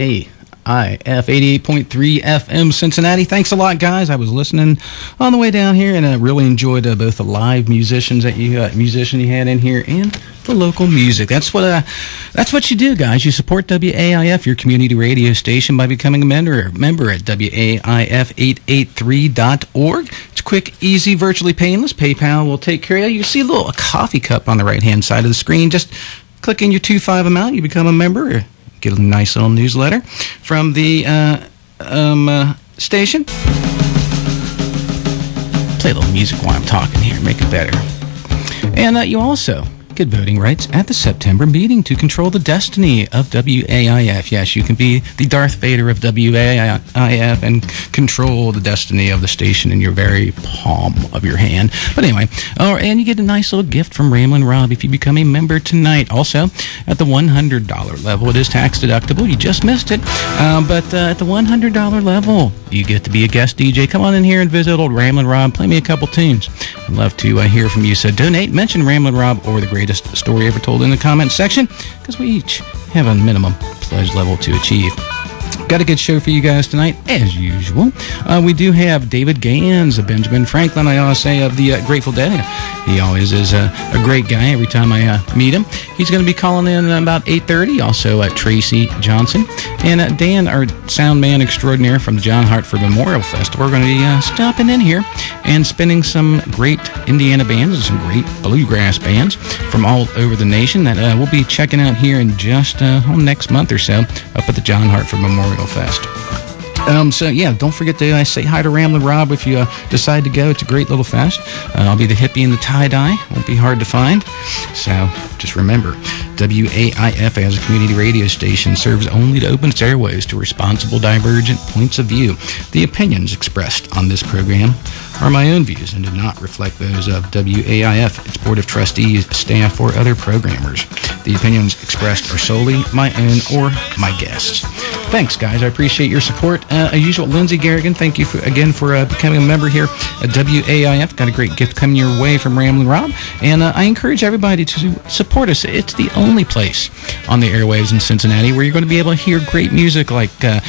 WAIF 88.3 FM Cincinnati. Thanks a lot, guys. I was listening on the way down here, and I really enjoyed both the live musicians that you had in here and the local music. That's what you do, guys. You support WAIF, your community radio station, by becoming a member at WAIF883.org. It's quick, easy, virtually painless. PayPal will take care of you. You see a little coffee cup on the right-hand side of the screen. Just click in your $2.5 amount. You become a member. Get a nice little newsletter from the station. Play a little music while I'm talking here, make it better. And you also get voting rights at the September meeting to control the destiny of WAIF. Yes, you can be the Darth Vader of WAIF and control the destiny of the station in your very palm of your hand. But anyway, and you get a nice little gift from Ramblin Rob if you become a member tonight. Also, at the $100 level, it is tax deductible. You just missed it. But at the $100 level, you get to be a guest DJ. Come on in here and visit old Ramblin Rob. Play me a couple tunes. I'd love to hear from you. So donate, mention Ramblin Rob or the greatest story ever told in the comments section, because we each have a minimum pledge level to achieve. Got a good show for you guys tonight, as usual. We do have David Gans, Benjamin Franklin, I always say, of the Grateful Dead. He always is a great guy every time I meet him. He's going to be calling in about 8:30. Also, Tracy Johnson. And Dan, our sound man extraordinaire from the John Hartford Memorial Festival, are going to be stopping in here and spinning some great Indiana bands and some great bluegrass bands from all over the nation that we'll be checking out here in just next month or so up at the John Hartford Memorial Fest. So yeah, don't forget to say hi to Ramblin Rob if you decide to go. It's a great little fest. I'll be the hippie in the tie-dye. Won't be hard to find. So just remember, WAIF as a community radio station serves only to open its airways to responsible, divergent points of view. The opinions expressed on this program are my own views and do not reflect those of WAIF, its Board of Trustees, staff, or other programmers. The opinions expressed are solely my own or my guests. Thanks, guys. I appreciate your support. As usual, Lindsay Garrigan, thank you again for becoming a member here at WAIF. Got a great gift coming your way from Ramblin Rob. And I encourage everybody to support us. It's the only place on the airwaves in Cincinnati where you're going to be able to hear great music like the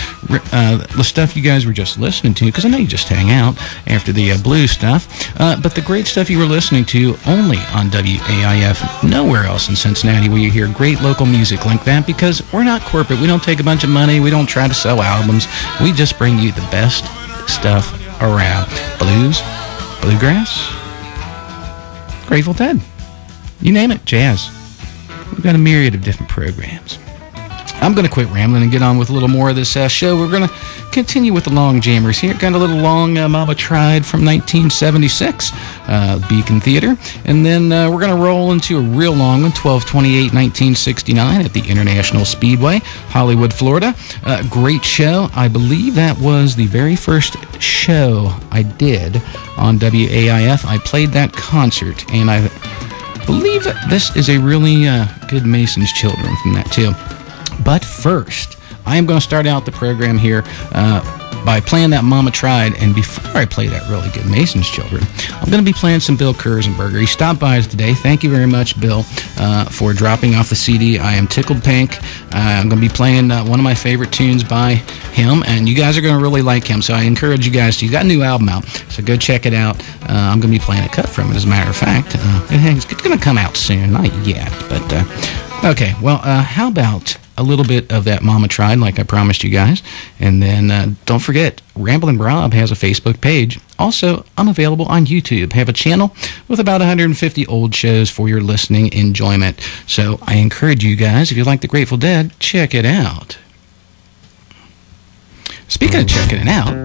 stuff you guys were just listening to, because I know you just hang out after the blues stuff. But the great stuff you were listening to only on WAIF, nowhere else in Cincinnati will you hear great local music like that, because we're not corporate. We don't take a bunch of money. We don't try to sell albums. We just bring you the best stuff around. Blues, bluegrass, Grateful Dead, you name it, jazz. We've got a myriad of different programs. I'm going to quit rambling and get on with a little more of this show. We're going to continue with the long jammers here. Got a little long Mama Tried from 1976, Beacon Theater. And then we're going to roll into a real long one, 12/28/1969 at the International Speedway, Hollywood, Florida. Great show. I believe that was the very first show I did on WAIF. I played that concert, and I believe that this is a really good Mason's Children from that, too. But first, I am going to start out the program here by playing that Mama Tried. And before I play that really good Mason's Children, I'm going to be playing some Bill Kurzenberger. He stopped by us today. Thank you very much, Bill, for dropping off the CD. I am tickled pink. I'm going to be playing one of my favorite tunes by him, and you guys are going to really like him. So I encourage you guys to. He's got a new album out, so go check it out. I'm going to be playing a cut from it, as a matter of fact. It's going to come out soon. Not yet, but okay. Well, how about a little bit of that Mama Tried, like I promised you guys. And then don't forget, Ramblin Rob has a Facebook page. Also, I'm available on YouTube. I have a channel with about 150 old shows for your listening enjoyment. So I encourage you guys, if you like the Grateful Dead, check it out. Speaking of checking it out,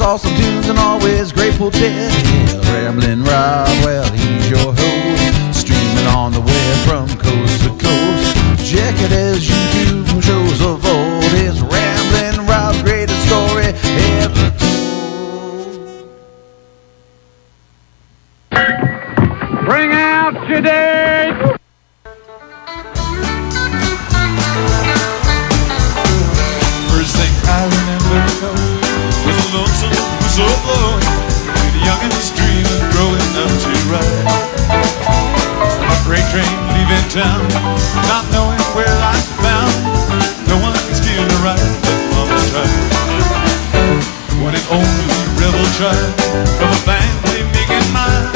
awesome tunes and always Grateful Dead. Yeah, Ramblin Rob, well, he's your host, streaming on the web from coast to coast. town, not knowing where life's bound. No one can steal the right that mama tried. When an only rebel child from a family big and mine,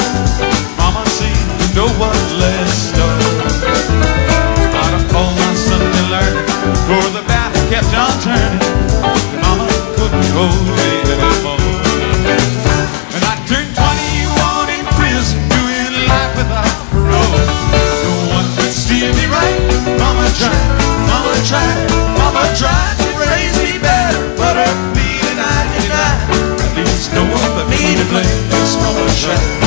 mama seemed to know what last started. Out of all my Sunday learning, for the bath kept on turning, and mama couldn't hold me anymore. And I turned 21 in prison, doing life without parole. No one could steal me right. Mama tried, mama tried, mama tried to raise me better, but her feeling I denied. At least no one but me to blame, just mama tried.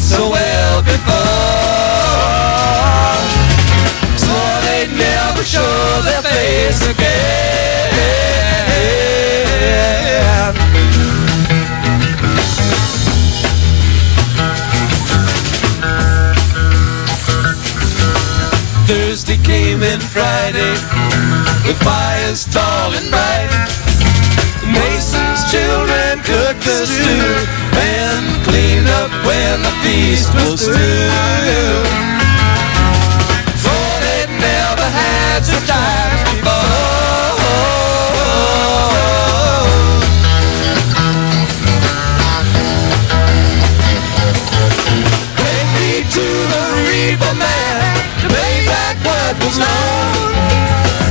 it so well before. Swore they'd never show their face again. Thursday came and Friday, with fires tall and bright. Mason's children cooked the stew and cleaned up when the feast was through. So they'd never had such times before. Take me to the reaper man to pay back what was lost.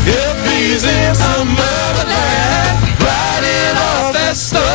If he's in some urban land, riding off that stone.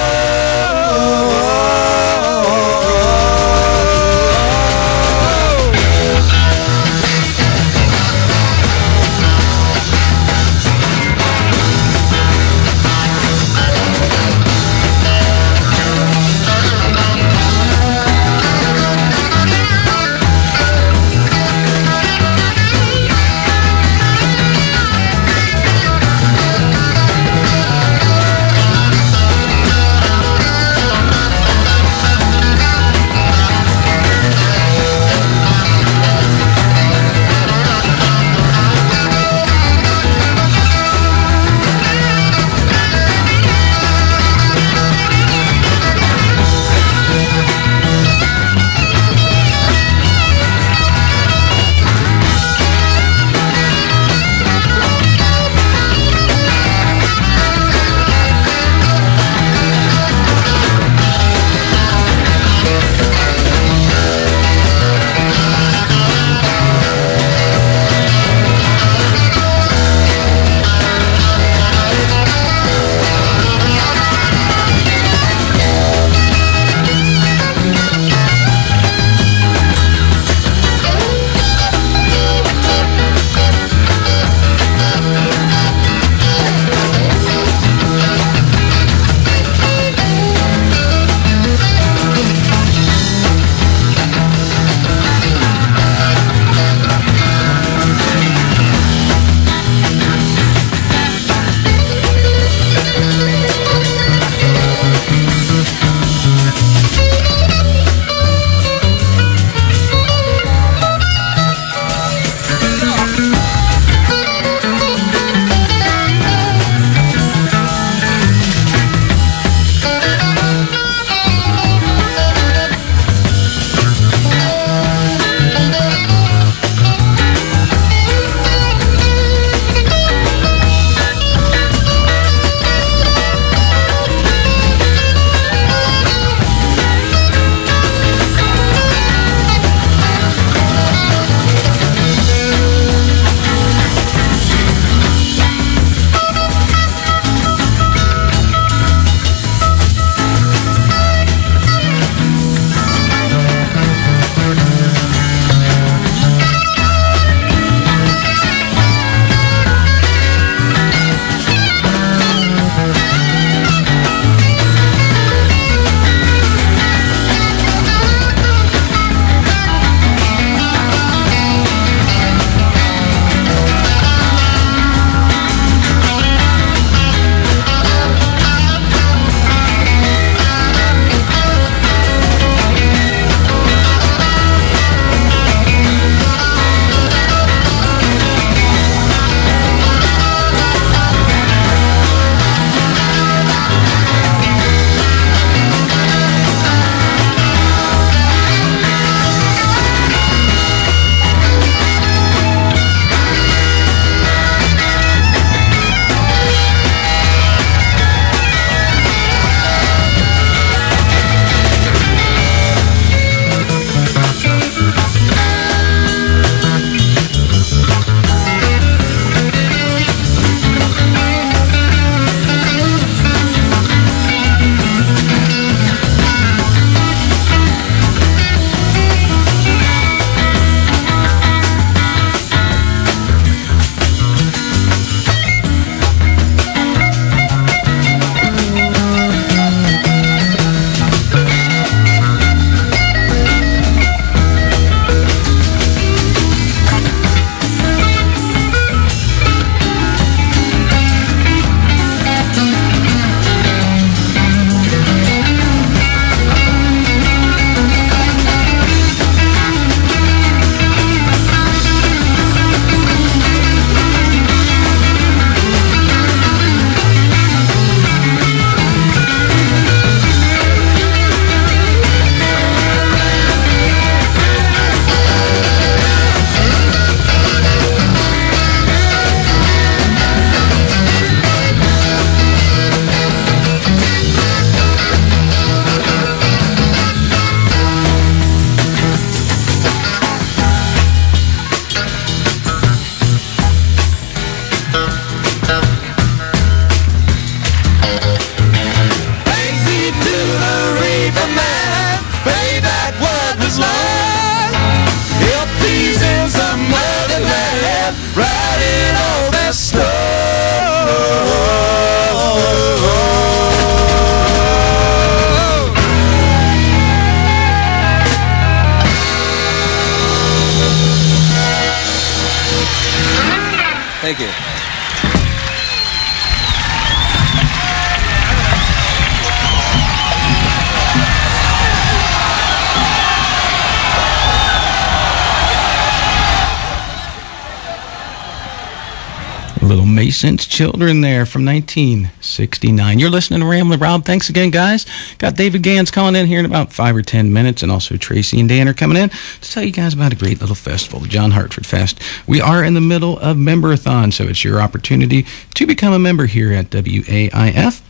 Mason's Children there from 1969. You're listening to Ramblin' Rob. Thanks again, guys. Got David Gans calling in here in about 5 or 10 minutes, and also Tracy and Dan are coming in to tell you guys about a great little festival, the John Hartford Fest. We are in the middle of Member-a-thon, so it's your opportunity to become a member here at WAIF.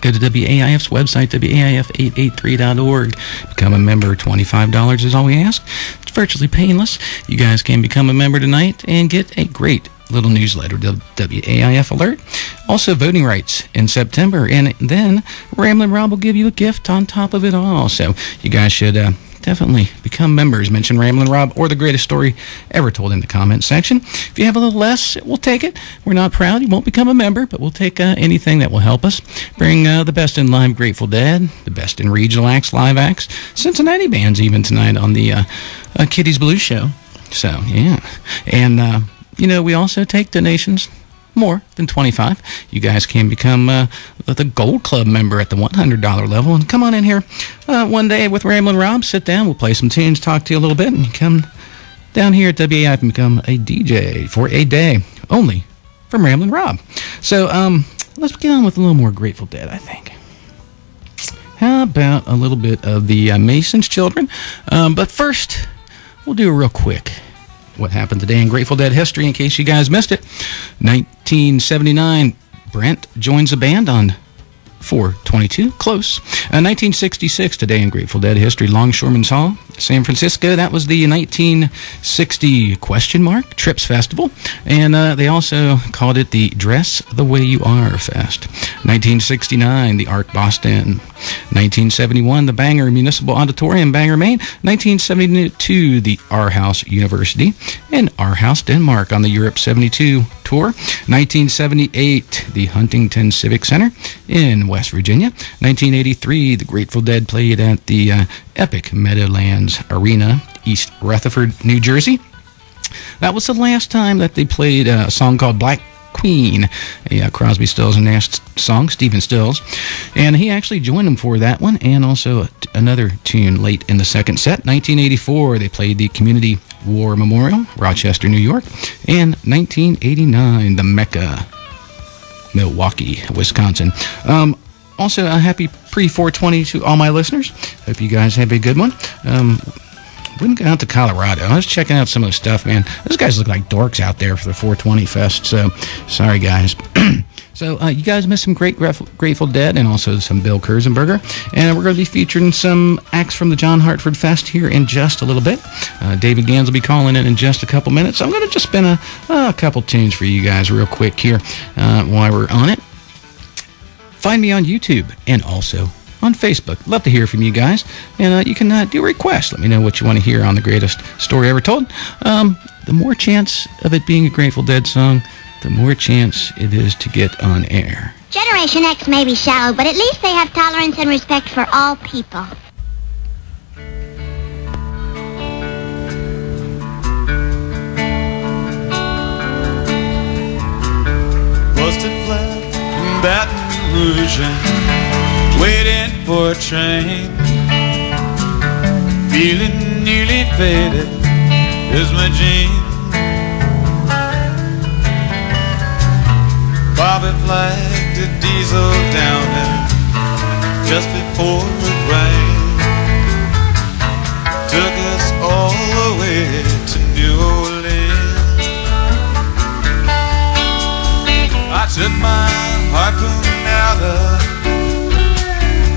Go to WAIF's website, WAIF883.org. Become a member. $25 is all we ask. It's virtually painless. You guys can become a member tonight and get a great little newsletter, WAIF Alert. Also, voting rights in September. And then Ramblin' Rob will give you a gift on top of it all. So you guys should definitely become members. Mention Ramblin' Rob or the greatest story ever told in the comments section. If you have a little less, we'll take it. We're not proud. You won't become a member, but we'll take anything that will help us. Bring the best in live Grateful Dead, the best in regional acts, live acts, Cincinnati bands even tonight on the Kitty's Blues Show. So, yeah. And, we also take donations more than $25. You guys can become the Gold Club member at the $100 level. And come on in here one day with Ramblin' Rob. Sit down. We'll play some tunes, talk to you a little bit, and come down here at WAIF and become a DJ for a day only from Ramblin' Rob. So let's get on with a little more Grateful Dead, I think. How about a little bit of the Mason's Children? But first, we'll do a real quick what happened today in Grateful Dead history, in case you guys missed it. 1979, Brent joins the band on 4/22, close. 1966, today in Grateful Dead history, Longshoremen's Hall, San Francisco. That was the 1960 ? Trips Festival, and they also called it the Dress the Way You Are Fest. 1969, the Arc Boston. 1971, the Bangor Municipal Auditorium, Bangor, Maine. 1972, the Aarhus University in Aarhus, Denmark, on the Europe 72 tour. 1978, the Huntington Civic Center in West Virginia. 1983, the Grateful Dead played at the Epic Meadowlands Arena, East Rutherford, New Jersey. That was the last time that they played a song called Black Queen, a Crosby, Stills and Nash song, Stephen Stills. And he actually joined them for that one, and also another tune late in the second set. 1984, they played the Community War Memorial, Rochester, New York. And 1989, the Mecca, Milwaukee, Wisconsin. Also, a happy pre-420 to all my listeners. Hope you guys have a good one. Wouldn't go out to Colorado. I was checking out some of the stuff, man. Those guys look like dorks out there for the 420 Fest, so sorry, guys. So you guys missed some great Grateful Dead and also some Bill Kurzenberger. And we're going to be featuring some acts from the John Hartford Fest here in just a little bit. David Gans will be calling in just a couple minutes. I'm going to just spin a couple tunes for you guys real quick here while we're on it. Find me on YouTube and also on Facebook. Love to hear from you guys. And you can do a request. Let me know what you want to hear on the greatest story ever told. The more chance of it being a Grateful Dead song, the more chance it is to get on air. Generation X may be shallow, but at least they have tolerance and respect for all people. Busted flat from Baton Rouge, waiting for a train. Feeling nearly faded is my jeans. Bobby flagged a diesel down there just before it rained. Took us all the way to New Orleans. I took my harpoon out of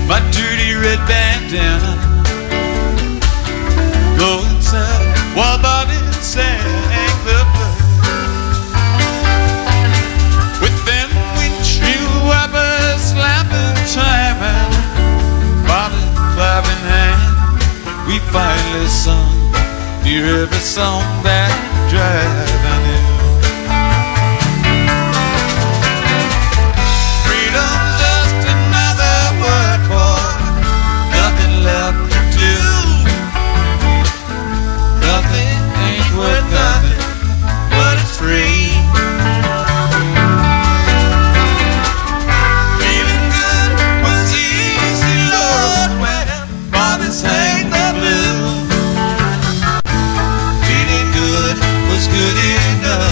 my dirty red bandana. Go inside while Bobby sang the blues. With them windshield wipers slapping time and Bobby clapping hand, we finally sung near every song that driving in. Freedom's just another word for nothing left to do. Nothing ain't worth nothing, but it's free. Feeling good was easy, Lord, when Bobby sang the blues. Feeling good was good enough.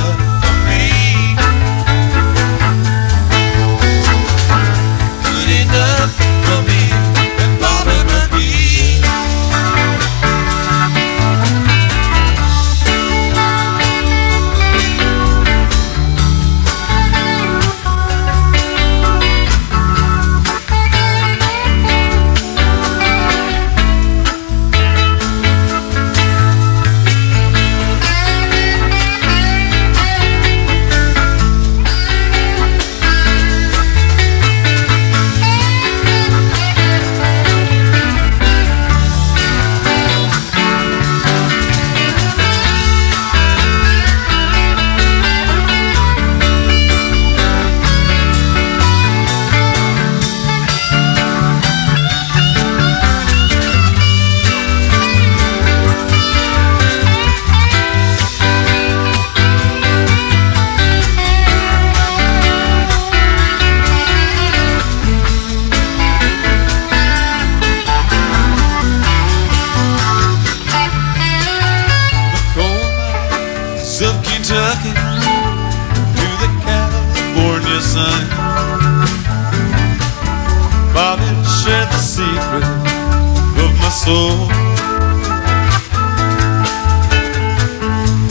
shared the secret of my soul.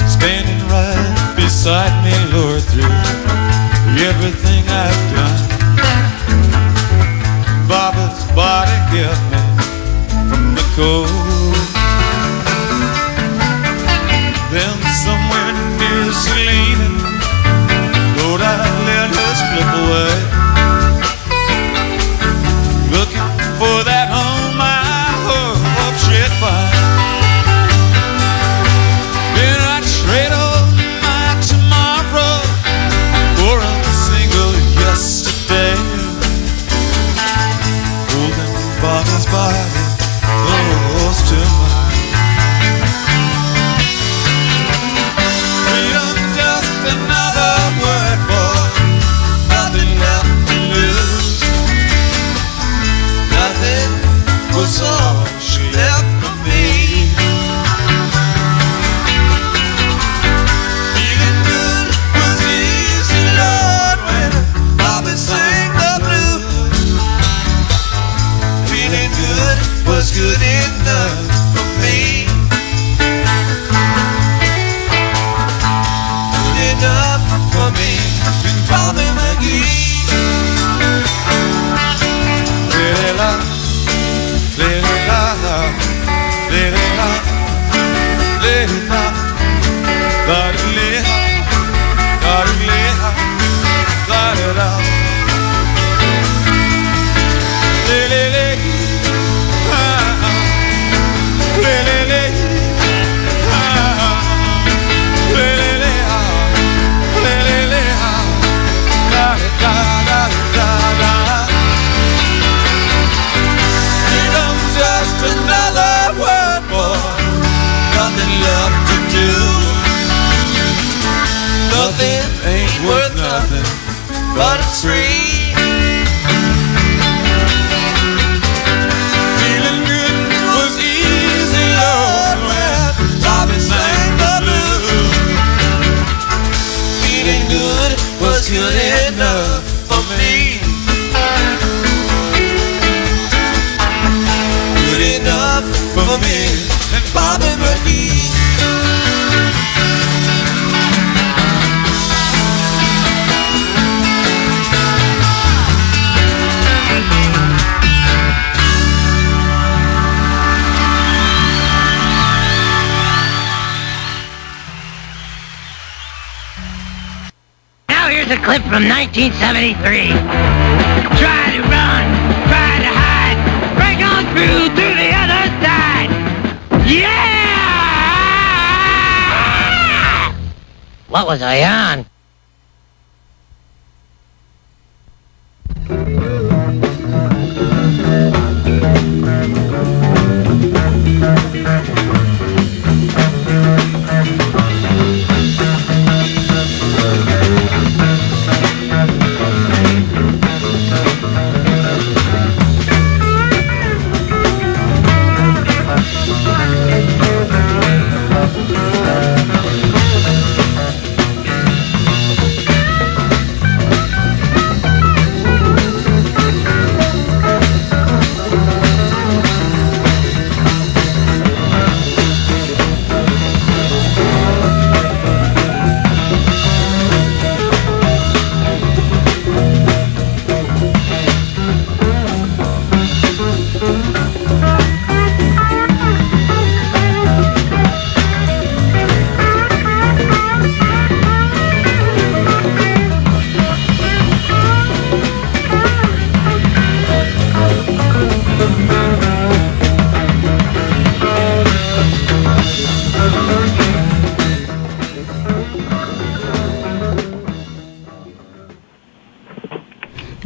Standing right beside me, Lord, through everything I've done. Baba's body kept me from the cold. Then somewhere near Selena, Lord, I let her slip away, looking for that home I hope she'd find. Then I'd trade all my tomorrow for a single yesterday, holding Bobby's body close to mine. Freedom's just another word for nothing left to lose. Nothing was all she left for me. Feeling good was easy, Lord, when Bobby sang the blues. Feeling good was good enough for me. Good enough for me and Bobby McGee. La-la-la, la-la-la, la-la-la, la-la-la, la-la-la, la-la-la, la-la-la. Freedom's just another word for nothing left to do. Nothing ain't worth nothing, but it's free. Feeling good was easy, Lord, when Bobby sang the blues. Feeling good was good enough for me. Good enough for me and Bobby McGee. Now here's a clip from 1973. Try to run, try to hide, break on through to the other side. Yeah! What was I on?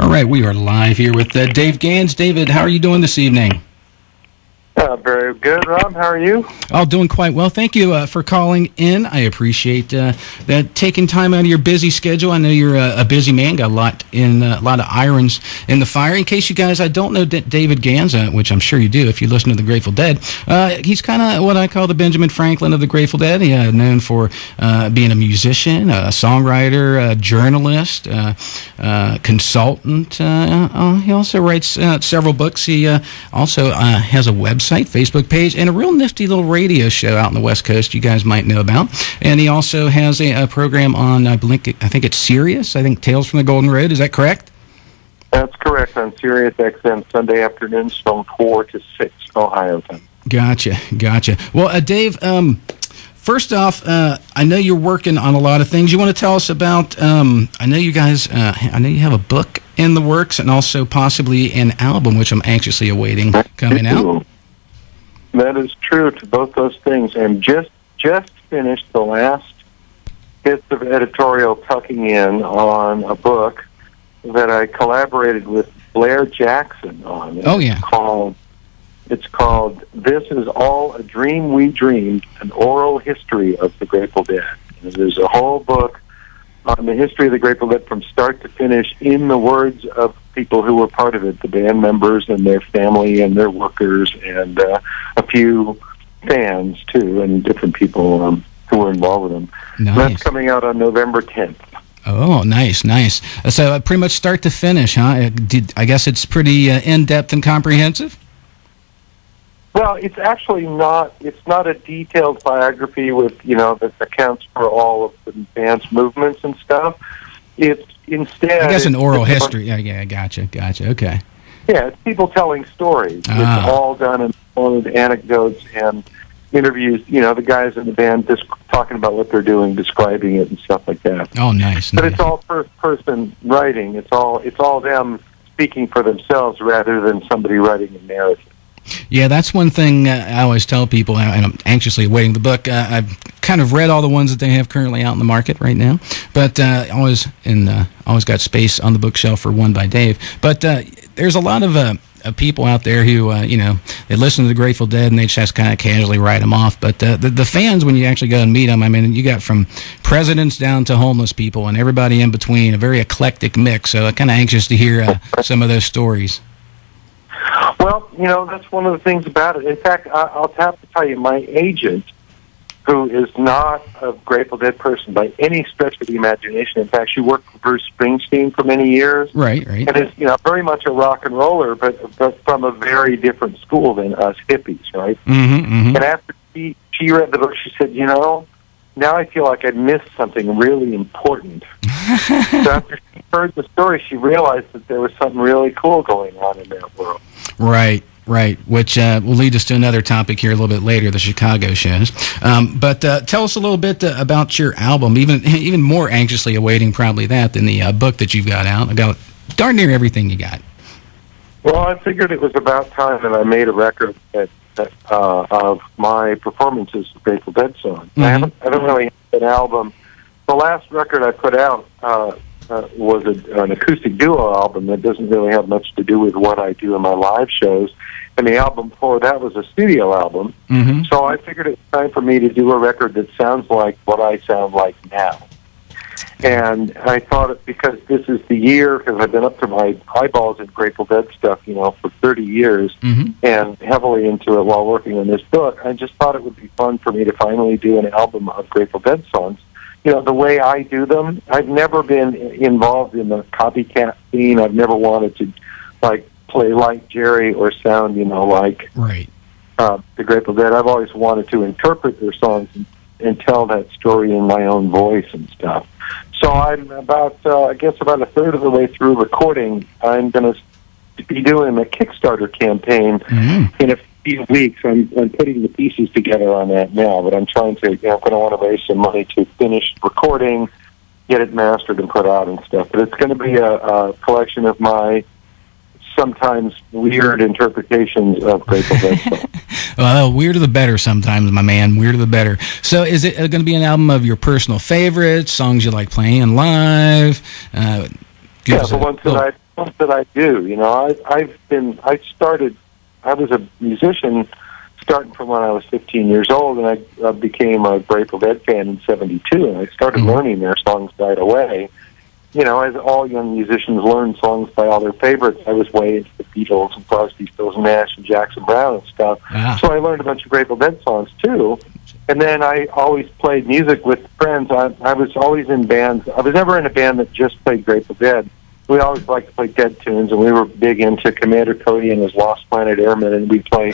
All right, we are live here with Dave Gans. David, how are you doing this evening? Very Good, Rob. How are you? Oh, doing quite well. Thank you for calling in. I appreciate that taking time out of your busy schedule. I know you're a busy man, got a lot of irons in the fire. In case you guys don't know David Gans, which I'm sure you do if you listen to the Grateful Dead, he's kind of what I call the Benjamin Franklin of the Grateful Dead. He's known for being a musician, a songwriter, a journalist, consultant. He also writes several books. He also has a website, Facebook page, and a real nifty little radio show out on the West Coast you guys might know about. And he also has a program on, I think it's Sirius, Tales from the Golden Road. Is that correct? That's correct, on Sirius XM, Sunday afternoons from 4 to 6 Ohio time. Gotcha. Well, Dave, first off, I know you're working on a lot of things. You want to tell us about, I know you have a book in the works and also possibly an album, which I'm anxiously awaiting coming out. That is true to both those things. And just finished the last bits of editorial tucking in on a book that I collaborated with Blair Jackson on. Oh, yeah. It's called This Is All a Dream We Dreamed, an Oral History of the Grateful Dead. And there's a whole book on the history of the Grateful Dead from start to finish in the words of people who were part of it, the band members and their family and their workers and a few fans, too, and different people who were involved with them. Nice. So that's coming out on November 10th. Oh, nice. So pretty much start to finish, huh? I guess it's pretty in-depth and comprehensive? Well, it's actually not. It's not a detailed biography with, that accounts for all of the band's movements and stuff. It's instead, I guess, an oral history. Yeah, gotcha. Okay. Yeah, it's people telling stories. It's all done in the form of anecdotes and interviews. The guys in the band just talking about what they're doing, describing it, and stuff like that. Oh, nice. But it's all first-person writing. It's all them speaking for themselves rather than somebody writing a narrative. Yeah, that's one thing I always tell people, and I'm anxiously awaiting the book. I've kind of read all the ones that they have currently out in the market right now, but always got space on the bookshelf for one by Dave. But there's a lot of people out there who, they listen to the Grateful Dead and they just kind of casually write them off. But the fans, when you actually go and meet them, I mean, you got from presidents down to homeless people and everybody in between, a very eclectic mix. So I'm kind of anxious to hear some of those stories. Well, that's one of the things about it. In fact, I'll have to tell you, my agent, who is not a Grateful Dead person by any stretch of the imagination. In fact, she worked for Bruce Springsteen for many years. Right. And is, very much a rock and roller, but from a very different school than us hippies, right? Mm-hmm. And after she read the book, she said, now I feel like I missed something really important. So after she heard the story, she realized that there was something really cool going on in that world. Right, which will lead us to another topic here a little bit later, the Chicago shows. But tell us a little bit about your album, even more anxiously awaiting probably that than the book that you've got out. I got darn near everything you got. Well, I figured it was about time that I made a record of my performances of Grateful Dead songs. Mm-hmm. I haven't really had an album. The last record I put out was an acoustic duo album that doesn't really have much to do with what I do in my live shows. And the album before that was a studio album. Mm-hmm. So I figured it was time for me to do a record that sounds like what I sound like now. And I thought because this is the year, because I've been up to my eyeballs in Grateful Dead stuff, for 30 years, mm-hmm. and heavily into it while working on this book, I just thought it would be fun for me to finally do an album of Grateful Dead songs. The way I do them, I've never been involved in the copycat scene. I've never wanted to, play like Jerry or sound, like right. The Grateful Dead. I've always wanted to interpret their songs and tell that story in my own voice and stuff. So I'm about a third of the way through recording. I'm going to be doing a Kickstarter campaign in a few weeks. I'm putting the pieces together on that now, but I'm trying to, I'm going to want to raise some money to finish recording, get it mastered and put out and stuff. But it's going to be a collection of my sometimes weird interpretations of Grateful Dead songs. Well, weirder the better sometimes, my man. Weirder the better. So is it going to be an album of your personal favorites, songs you like playing live? The ones that I do. I was a musician starting from when I was 15 years old, and I became a Grateful Dead fan in '72, and I started learning their songs right away. You know, as all young musicians learn songs by all their favorites, I was way into the Beatles and Crosby, Stills and Nash and Jackson Browne and stuff. So I learned a bunch of Grateful Dead songs too. And then I always played music with friends. I was always in bands. I was never in a band that just played Grateful Dead. We always liked to play Dead tunes, and we were big into Commander Cody and his Lost Planet Airmen, and we'd play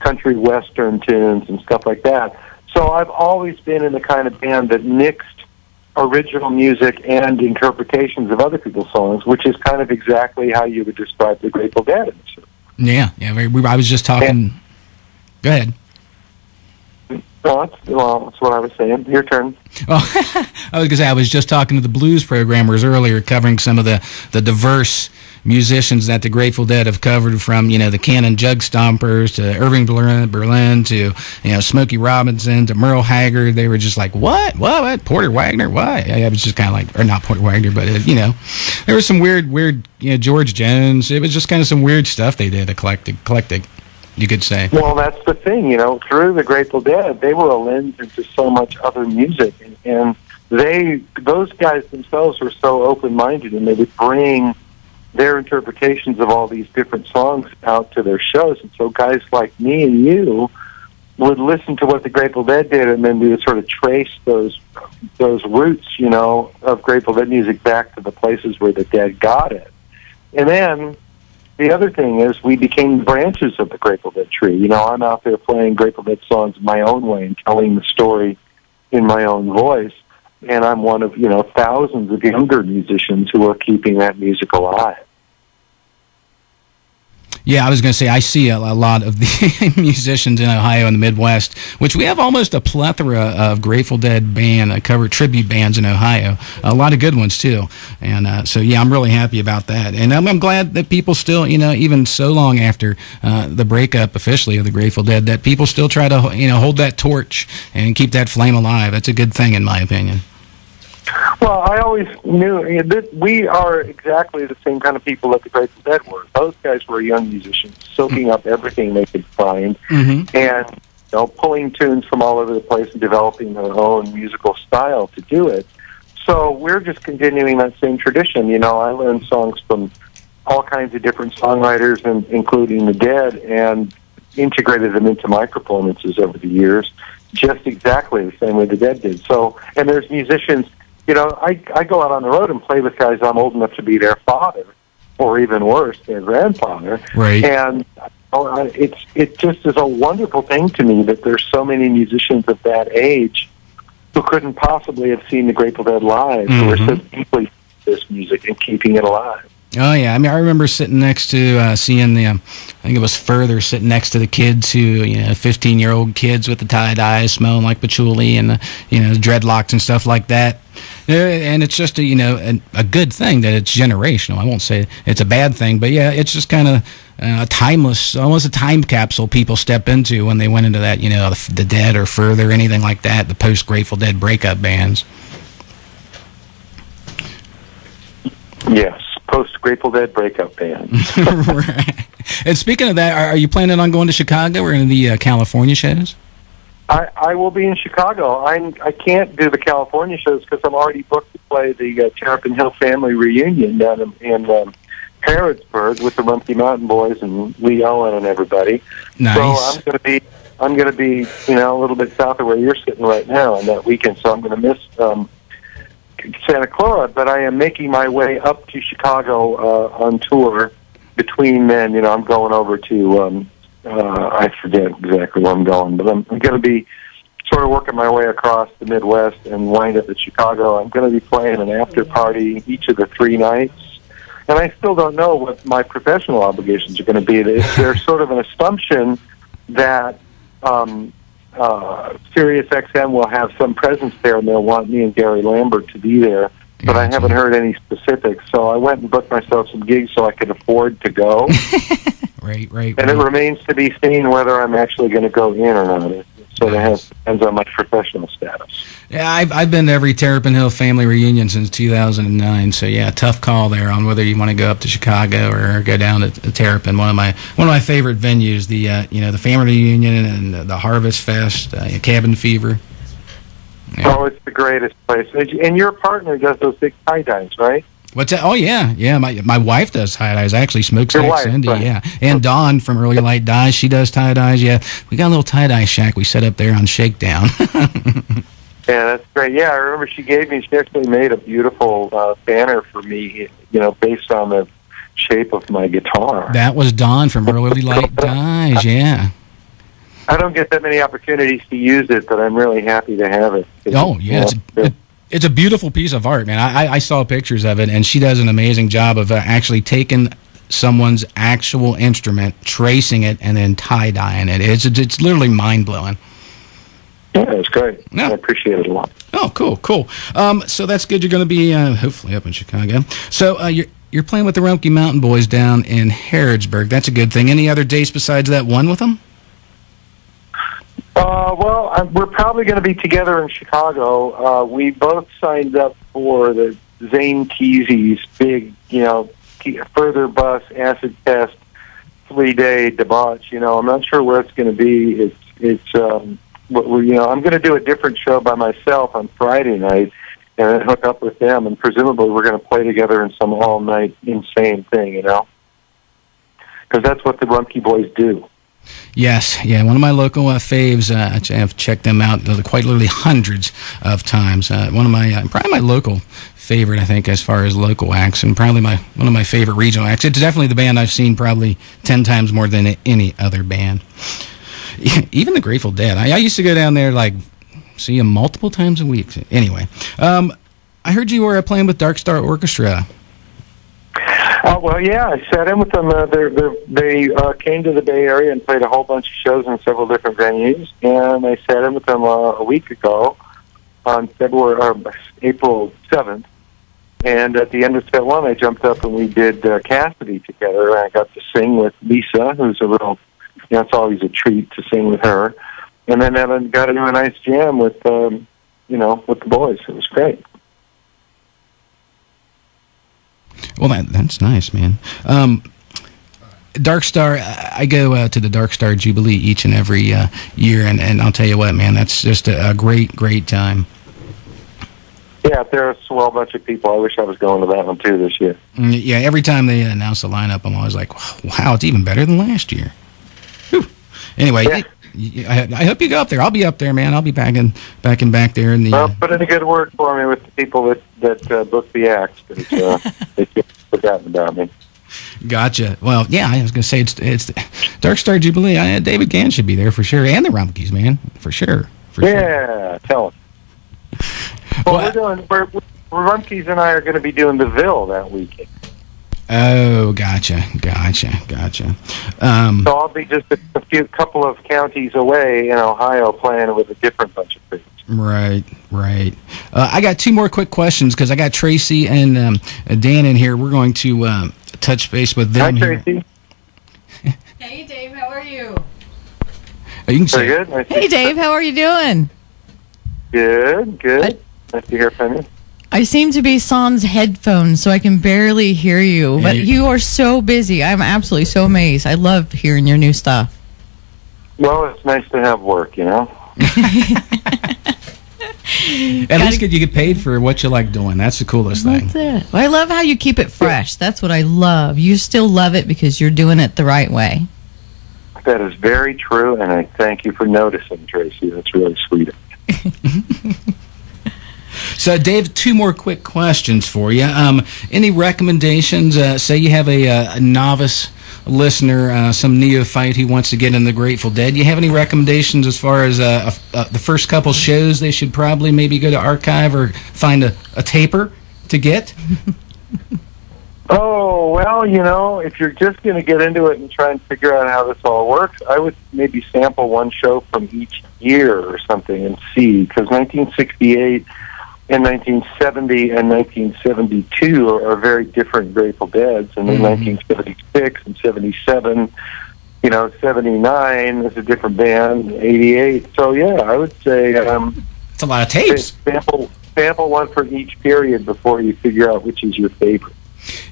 country western tunes and stuff like that. So I've always been in the kind of band that mixed original music and interpretations of other people's songs, which is kind of exactly how you would describe the Grateful Dead. Yeah. I was just talking. Go ahead. Well, that's what I was saying. Your turn. Oh, I was going to say, I was just talking to the blues programmers earlier, covering some of the diverse musicians that the Grateful Dead have covered, from, you know, the Cannon Jug Stompers to Irving Berlin to, you know, Smokey Robinson to Merle Haggard. They were just like, what? Porter Wagner? Why? I was just kind of like, or not Porter Wagner, but, you know, there was some weird, you know, George Jones. It was just kind of some weird stuff they did, eclectic, you could say. Well, that's the thing, you know, through the Grateful Dead, they were a lens into so much other music, and those guys themselves were so open-minded, and they would bring their interpretations of all these different songs out to their shows. And so guys like me and you would listen to what the Grateful Dead did, and then we would sort of trace those roots, you know, of Grateful Dead music back to the places where the Dead got it. And then the other thing is we became branches of the Grateful Dead tree. You know, I'm out there playing Grateful Dead songs my own way and telling the story in my own voice. And I'm one of, you know, thousands of younger musicians who are keeping that music alive. Yeah, I was going to say, I see a lot of the musicians in Ohio and the Midwest, which we have almost a plethora of Grateful Dead cover tribute bands in Ohio. A lot of good ones, too. And so, yeah, I'm really happy about that. And I'm glad that people still, you know, even so long after the breakup officially of the Grateful Dead, that people still try to, you know, hold that torch and keep that flame alive. That's a good thing, in my opinion. Well, I always knew that we are exactly the same kind of people that the Grateful Dead were. Those guys were young musicians, soaking up everything they could find, and, you know, pulling tunes from all over the place and developing their own musical style to do it. So we're just continuing that same tradition. You know, I learned songs from all kinds of different songwriters, and including the Dead, and integrated them into my performances over the years, just exactly the same way the Dead did. So, and there's musicians. You know, I go out on the road and play with guys I'm old enough to be their father, or even worse, their grandfather. Right. And it just is a wonderful thing to me that there's so many musicians of that age who couldn't possibly have seen the Grateful Dead live, who are so deeply into this music and keeping it alive. Oh, yeah. I mean, I remember sitting next to, seeing I think it was Further, sitting next to the kids who, you know, 15-year-old kids with the tie-dyes, smelling like patchouli and, you know, dreadlocks and stuff like that. And it's just, a good thing that it's generational. I won't say it's a bad thing, but, yeah, it's just kind of a timeless, almost a time capsule people step into when they went into that, you know, the Dead or Further, anything like that, the post-Grateful Dead breakup bands. Yes. Post-Grateful Dead breakup band. Right. And speaking of that, are you planning on going to Chicago or any of the California shows? I will be in Chicago. I can't do the California shows because I'm already booked to play the Terrapin Hill Family Reunion down in Harrodsburg with the Rumpke Mountain Boys and Lee Owen and everybody. Nice. So I'm going to be you know, a little bit south of where you're sitting right now on that weekend. So I'm going to miss Santa Clara, but I am making my way up to Chicago on tour. Between then, you know, I'm going over to, I forget exactly where I'm going, but I'm going to be sort of working my way across the Midwest and wind up at Chicago. I'm going to be playing an after party each of the 3 nights, and I still don't know what my professional obligations are going to be. There's sort of an assumption that Sirius XM will have some presence there, and they'll want me and Gary Lambert to be there. But I haven't heard any specifics, so I went and booked myself some gigs so I could afford to go. Right. And it remains to be seen whether I'm actually going to go in or not. It's So that depends on my professional status. Yeah, I've been to every Terrapin Hill family reunion since 2009. So yeah, tough call there on whether you want to go up to Chicago or go down to Terrapin. One of my favorite venues, the the family reunion and the Harvest Fest, Cabin Fever. Yeah. Oh, it's the greatest place. And your partner does those big tie-dyes, right? What's that? Oh, yeah. Yeah, my wife does tie-dyes. Actually, Smokestack Cindy, right. yeah. And Dawn from Early Light Dyes, she does tie-dyes, yeah. We got a little tie-dye shack we set up there on Shakedown. Yeah, that's great. Yeah, I remember she actually made a beautiful banner for me, based on the shape of my guitar. That was Dawn from Early Light Dyes, yeah. I don't get that many opportunities to use it, but I'm really happy to have it. Oh, yeah, it's a beautiful piece of art, man. I saw pictures of it, and she does an amazing job of actually taking someone's actual instrument, tracing it, and then tie-dyeing it. It's literally mind-blowing. Yeah, it's great. Yeah. I appreciate it a lot. Oh, cool. So that's good. You're going to be hopefully up in Chicago. So you're playing with the Rumpke Mountain Boys down in Harrodsburg. That's a good thing. Any other dates besides that one with them? Well, we're probably going to be together in Chicago. We both signed up for the Zane Kesey's big, further bus acid test 3-day debauch. I'm not sure where it's going to be. I'm going to do a different show by myself on Friday night and then hook up with them, and presumably we're going to play together in some all-night insane thing, because that's what the Rumpke Boys do. Yes, yeah, one of my local faves. I've checked them out quite literally hundreds of times. One of my probably my local favorite, I think, as far as local acts, and probably one of my favorite regional acts. It's definitely the band I've seen probably 10 times more than any other band. Even the Grateful Dead. I used to go down there see them multiple times a week. Anyway, I heard you were playing with Dark Star Orchestra. Well, yeah, I sat in with them. They came to the Bay Area and played a whole bunch of shows in several different venues, and I sat in with them a week ago on April 7th, and at the end of set one, I jumped up and we did Cassidy together, and I got to sing with Lisa, who's a little, it's always a treat to sing with her, and then I got to do a nice jam with, with the boys. It was great. Well, that's nice, man. Dark Star, I go to the Dark Star Jubilee each and every year, and I'll tell you what, man, that's just a great time. Yeah, there's a swell bunch of people. I wish I was going to that one, too, this year. Yeah, every time they announce the lineup, I'm always like, wow, it's even better than last year. Whew. Anyway, yeah. I hope you go up there. I'll be up there, man. I'll be back there in the... Well, put in a good word for me with the people that book the acts. They just forgotten about me. Gotcha. Well, yeah, I was going to say it's Dark Star Jubilee. David Gans should be there for sure, and the Rumpkes, man, for sure. Yeah, tell him. Well, Rumpkes and I are going to be doing the Ville that weekend. Oh, gotcha. So I'll be just a couple of counties away in Ohio playing with a different bunch of people. Right. I got two more quick questions because I got Tracy and Dan in here. We're going to touch base with them. Hi, Tracy. Hey, Dave. How are you? You can say good. Nice hey, Dave. How are you doing? Good. Nice to hear from you. I seem to be sans headphones, so I can barely hear you. But you are so busy. I'm absolutely so amazed. I love hearing your new stuff. Well, it's nice to have work, At least you get paid for what you like doing. That's the coolest thing. That's it. Well, I love how you keep it fresh. That's what I love. You still love it because you're doing it the right way. That is very true, and I thank you for noticing, Tracy. That's really sweet of you. So, Dave, two more quick questions for you. Any recommendations? Say you have a novice listener, some neophyte who wants to get in the Grateful Dead. Do you have any recommendations as far as the first couple shows they should probably maybe go to archive or find a taper to get? Oh, well, if you're just going to get into it and try and figure out how this all works, I would maybe sample one show from each year or something and see, because 1968 and 1970 and 1972 are very different Grateful Deads, and then 1976 and 77 79 is a different band, 88. So, yeah, I would say... it's a lot of tapes. Sample one for each period before you figure out which is your favorite.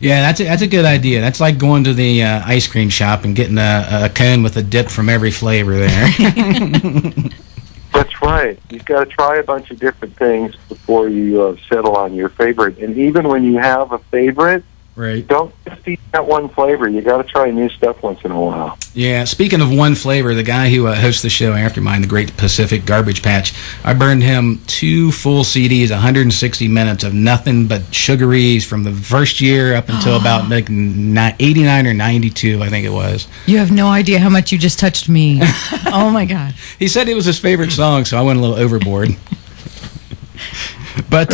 Yeah, that's a good idea. That's like going to the ice cream shop and getting a cone with a dip from every flavor there. That's right. You've got to try a bunch of different things before you settle on your favorite. And even when you have a favorite, right, don't just eat that one flavor. You got to try new stuff once in a while. Yeah, speaking of one flavor, the guy who hosts the show after mine, the Great Pacific Garbage Patch, I burned him 2 full CDs, 160 minutes of nothing but sugaries from the first year up until about like 89 or 92, I think it was. You have no idea how much you just touched me. Oh, my God. He said it was his favorite song, so I went a little overboard. But...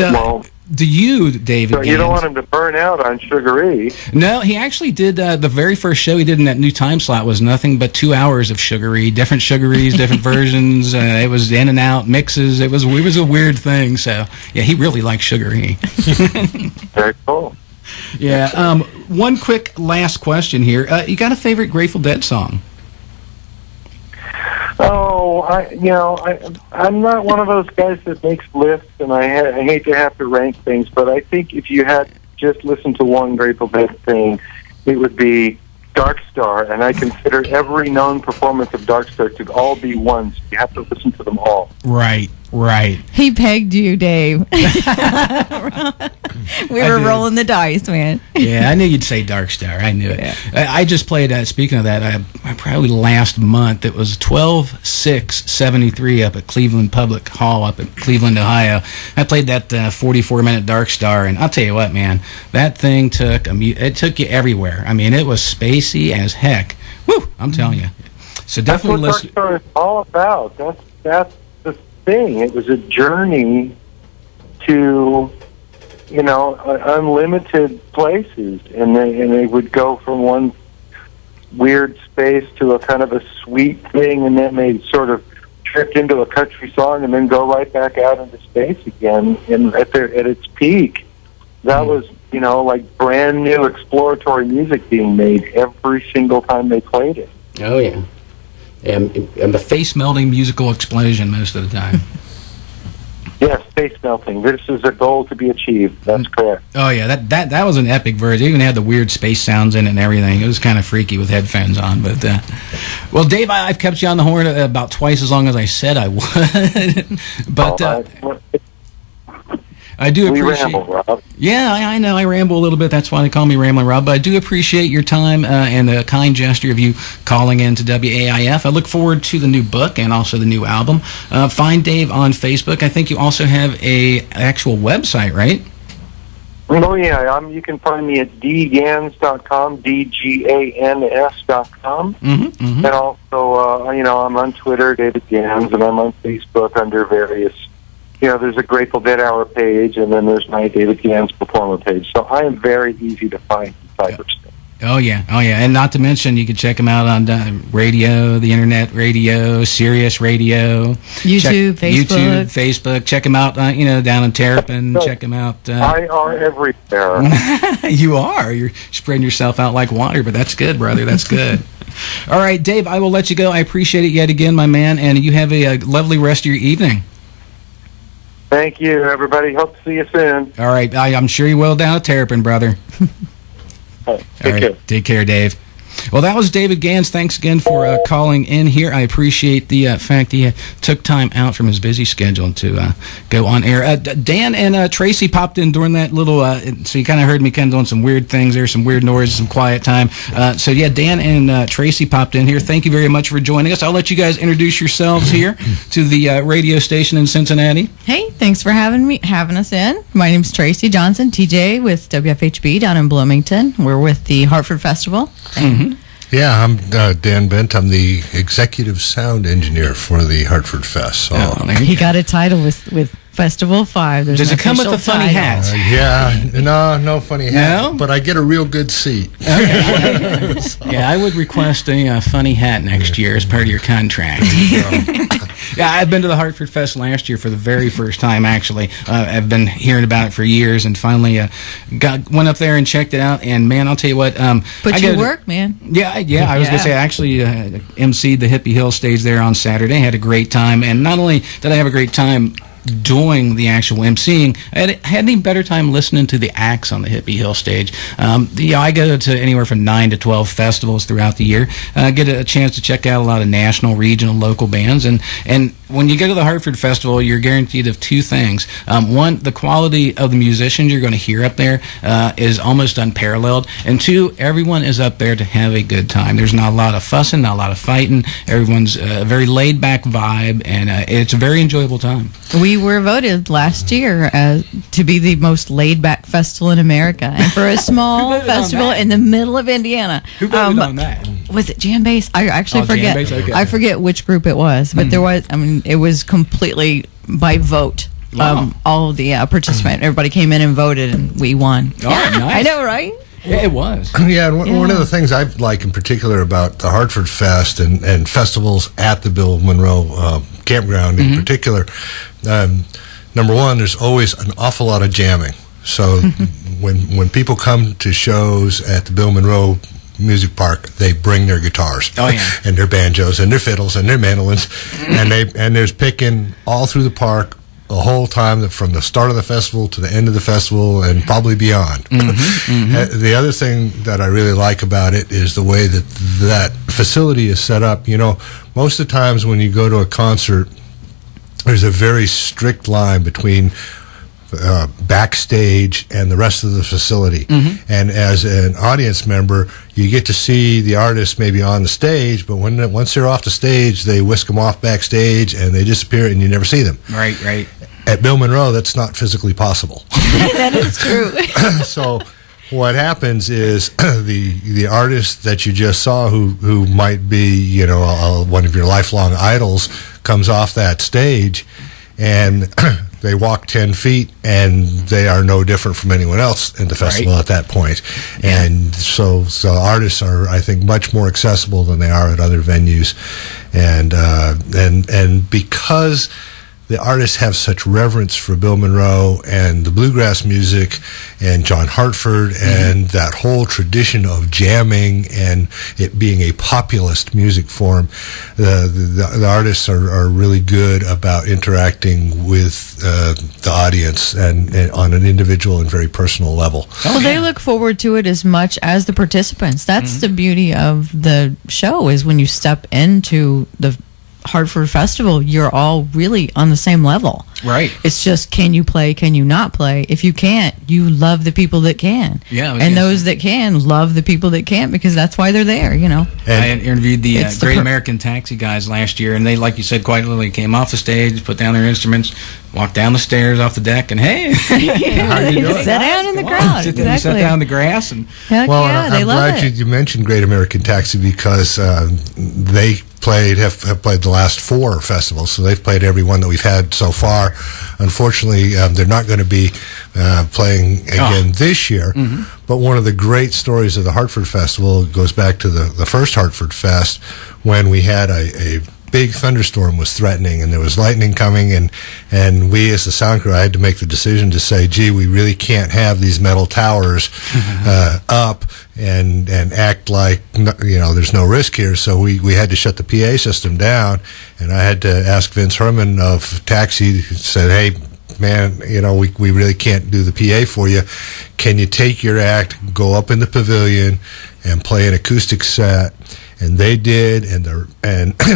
do you, David? So you don't want him to burn out on Sugaree. No, he actually did. The very first show he did in that new time slot was nothing but 2 hours of Sugaree, different Sugarees, different versions. It was in and out mixes. It was a weird thing. So yeah, he really liked Sugaree. Very cool. Yeah. One quick last question here. You got a favorite Grateful Dead song? Oh, I'm not one of those guys that makes lists, and I hate to have to rank things, but I think if you had just listened to one Grateful Dead thing, it would be Dark Star, and I consider every known performance of Dark Star to all be one, so you have to listen to them all. Right. Right. He pegged you, Dave. We were rolling the dice, man. Yeah, I knew you'd say Dark Star. I knew it. Yeah. I just played, speaking of that, I probably last month, it was 12/6/73 up at Cleveland Public Hall up at Cleveland, Ohio. I played that 44-minute Dark Star, and I'll tell you what, man, that thing took you everywhere. I mean, it was spacey as heck. Woo, I'm telling you. So definitely listen. That's what Dark Star is all about. That's thing. It was a journey to, unlimited places, and they would go from one weird space to a kind of a sweet thing, and then they sort of tripped into a country song, and then go right back out into space again. And at its peak, that was like brand new exploratory music being made every single time they played it. Oh yeah. And the face-melting musical explosion most of the time. Yes, face melting. This is a goal to be achieved. That's correct. Oh yeah, that was an epic version. It even had the weird space sounds in it and everything. It was kind of freaky with headphones on. But well, Dave, I've kept you on the horn about twice as long as I said I would. But I do appreciate. We ramble, Rob. Yeah, I know. I ramble a little bit. That's why they call me Ramblin' Rob. But I do appreciate your time and the kind gesture of you calling in to WAIF. I look forward to the new book and also the new album. Find Dave on Facebook. I think you also have a actual website, right? Oh, yeah. You can find me at dgans.com, DGANS.com. And also, I'm on Twitter, David Gans, and I'm on Facebook under various... there's a Grateful Dead Hour page, and then there's my David Gans Performer page. So I am very easy to find in cyberspace. Oh, yeah. And not to mention, you can check them out on radio, the internet radio, Sirius Radio. Facebook. Check them out, down in Terrapin. Check them out. I are everywhere. You are. You're spreading yourself out like water, but that's good, brother. That's good. All right, Dave, I will let you go. I appreciate it yet again, my man, and you have a lovely rest of your evening. Thank you, everybody. Hope to see you soon. All right. I'm sure you will down at Terrapin, brother. Take care. Take care, Dave. Well, that was David Gans. Thanks again for calling in here. I appreciate the fact he took time out from his busy schedule to go on air. Dan and Tracy popped in during that little, so you kind of heard me kind of doing some weird things there, some weird noises, some quiet time. So, yeah, Dan and Tracy popped in here. Thank you very much for joining us. I'll let you guys introduce yourselves here to the radio station in Cincinnati. Hey, thanks for having us in. My name's Tracy Johnson, TJ with WFHB down in Bloomington. We're with the Hartford Festival. Yeah, I'm Dan Bent. I'm the executive sound engineer for the Hartford Fest. So he got a title with Festival 5. There's Does an it come with official a funny title. Yeah, no funny hat. No? But I get a real good seat. Yeah, I would request a funny hat next year as part of your contract. Yeah, I've been to the Hartford Fest last year for the very first time, actually. I've been hearing about it for years, and finally went up there and checked it out. And, man, I'll tell you what. But you work, man. Yeah, I was going to say, I actually emceed the Hippie Hill stage there on Saturday. Had a great time. And not only did I have a great time doing the actual emceeing, I had an even better time listening to the acts on the Hippie Hill stage. I go to anywhere from 9 to 12 festivals throughout the year. Get a chance to check out a lot of national, regional, local bands. And when you go to the Hartford Festival, you're guaranteed of two things. One, the quality of the musicians you're going to hear up there is almost unparalleled. And two, everyone is up there to have a good time. There's not a lot of fussing, not a lot of fighting. Everyone's a very laid-back vibe, and it's a very enjoyable time. We were voted last year to be the most laid-back festival in America, and for a small festival in the middle of Indiana. Who voted on that? Was it Jam Bass? I actually forget. Okay. I forget which group it was, but there was. I mean, it was completely by vote. All of the participants, everybody came in and voted, and we won. Oh, nice. I know, right? Yeah, it was. Yeah, and one of the things I like in particular about the Hartford Fest and festivals at the Bill Monroe campground in particular, number one, there's always an awful lot of jamming. So when people come to shows at the Bill Monroe Music Park, they bring their guitars and their banjos and their fiddles and their mandolins, and there's picking all through the park the whole time, from the start of the festival to the end of the festival and probably beyond. The other thing that I really like about it is the way that facility is set up. You know, most of the times when you go to a concert, there's a very strict line between backstage and the rest of the facility. And as an audience member, you get to see the artist maybe on the stage, but once they're off the stage, they whisk them off backstage and they disappear and you never see them. Right. At Bill Monroe, that's not physically possible. That is true. So what happens is the artist that you just saw, who might be, one of your lifelong idols, comes off that stage and they walk 10 feet and they are no different from anyone else in the festival at that point. And so artists are, I think, much more accessible than they are at other venues. And because the artists have such reverence for Bill Monroe and the bluegrass music and John Hartford and that whole tradition of jamming and it being a populist music form, the artists are really good about interacting with the audience and on an individual and very personal level. Well, they look forward to it as much as the participants. That's the beauty of the show, is when you step into the Hartford Festival, you're all really on the same level. Right. It's just, can you play, can you not play? If you can't, you love the people that can. Yeah. And those that can love the people that can't, because that's why they're there, I interviewed the Great American Taxi guys last year, and they, like you said, quite literally came off the stage, put down their instruments, walked down the stairs off the deck, and hey, how are you doing? Sit down in the crowd. Sit down in the grass. And Heck yeah, they love it. I'm glad you mentioned Great American Taxi, because they have played the last 4 festivals, so they've played every one that we've had so far. Unfortunately, they're not going to be playing again this year. But one of the great stories of the Hartford Festival goes back to the first Hartford Fest, when we had a big thunderstorm was threatening and there was lightning coming, and we as the sound crew, I had to make the decision to say, gee, we really can't have these metal towers up and act like there's no risk here. So we had to shut the PA system down, and I had to ask Vince Herman of Taxi, said, hey man, we really can't do the PA for you. Can you take your act, go up in the pavilion and play an acoustic set? And they did, and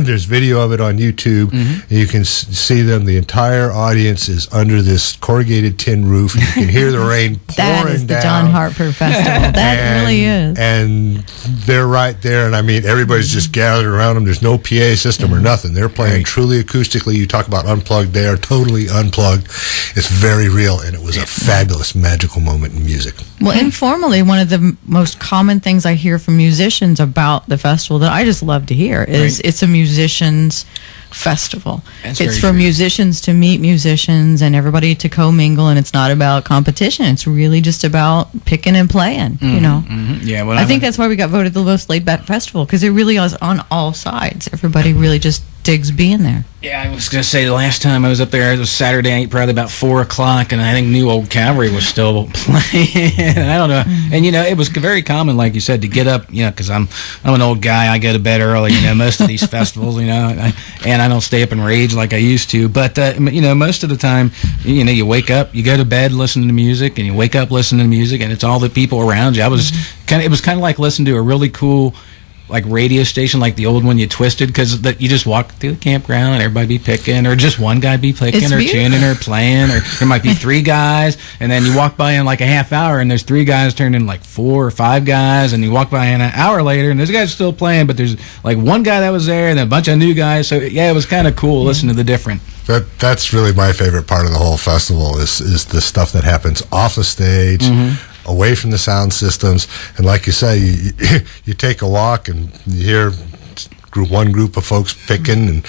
there's video of it on YouTube. And you can see them. The entire audience is under this corrugated tin roof. You can hear the rain pouring down. That is the John Hartford Festival. That really is. And they're right there, and I mean, everybody's just gathered around them. There's no PA system or nothing. They're playing truly acoustically. You talk about unplugged. They are totally unplugged. It's very real, and it was a fabulous, magical moment in music. Well, informally, one of the most common things I hear from musicians about the festival that I just love to hear is it's a musician's festival. That's It's very for true. musicians to meet musicians and everybody to commingle, and it's not about competition. It's really just about picking and playing, you know. Yeah, well, I think that's why we got voted the most laid-back festival, because it really is on all sides. Everybody really just digs being there. Yeah, I was going to say the last time I was up there, it was Saturday night, probably about 4 o'clock, and I think New Old Cavalry was still playing. I don't know. And, you know, it was very common, like you said, to get up, you know, because I'm an old guy. I go to bed early, you know, most of these festivals, you know, and I don't stay up and rage like I used to. But, you know, most of the time, you know, you wake up, you go to bed listening to music, and you wake up listening to music, and it's all the people around you. It was kind of like listening to a really cool, like, radio station, like the old one you twisted, because you just walk through the campground and everybody be picking, or just one guy be picking, It's or beautiful. tuning, or playing, or there might be 3 guys, and then you walk by in like a half hour and there's 3 guys turned into like 4 or 5 guys, and you walk by an hour later and there's guys still playing, but there's like one guy that was there and a bunch of new guys. So yeah, it was kind of cool listening to the different. That's really my favorite part of the whole festival is the stuff that happens off the stage, away from the sound systems. And like you say, you take a walk and you hear one group of folks picking, and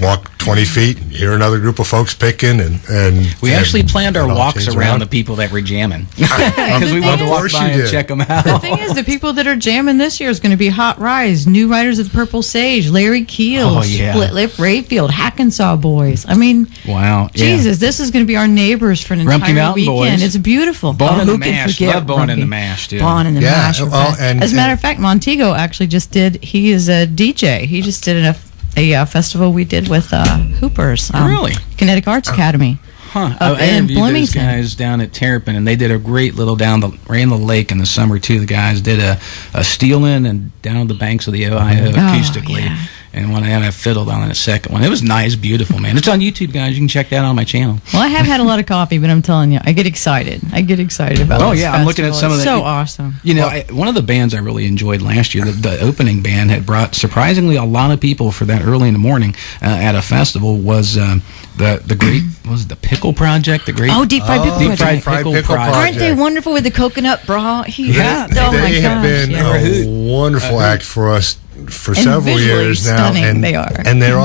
walk 20 feet and you hear another group of folks picking. And We actually planned our it all walks changed around the people that were jamming. The Because we thing wanted to is- walk course by you and did. check them The out. thing is, the people that are jamming this year is going to be Hot Rise, New Riders of the Purple Sage, Larry Keel, Oh, yeah. Split Lip Rayfield, Hackensaw Boys. I mean, Wow. Yeah. Jesus, this is going to be our neighbors for an Rumpke entire Mountain weekend. Boys. It's beautiful. Born in Who the can Mash. forget Love Born in the Rumpke? Mash, dude. Born in the Yeah, Mash. well, and- As a matter of fact, Montego actually just did. He is a DJ. He just did a festival we did with Hoopers. Really? Kinetic Arts Academy. Huh. Up I in interviewed those Bloomington. guys down at Terrapin, and they did a great little ran the lake in the summer, too. The guys did a steel-in and down the banks of the Ohio acoustically. yeah. And when I fiddled on a second one. It was nice, beautiful, man. It's on YouTube, guys. You can check that on my channel. Well, I have had a lot of coffee, but I'm telling you, I get excited. I get excited about Oh, this yeah, I'm looking at festival. some of It's the- so awesome. You know, one of the bands I really enjoyed last year, the opening band had brought surprisingly a lot of people for that early in the morning at a festival, was the great, what was it, the Pickle Project? The great Deep Fried Pickle Deep Fried Project. Pickle Pickle Project. Aren't they wonderful with the coconut bra? Yeah, Oh, my They have gosh. been yeah. a wonderful act for us for several visually years now, stunning and they are. and they're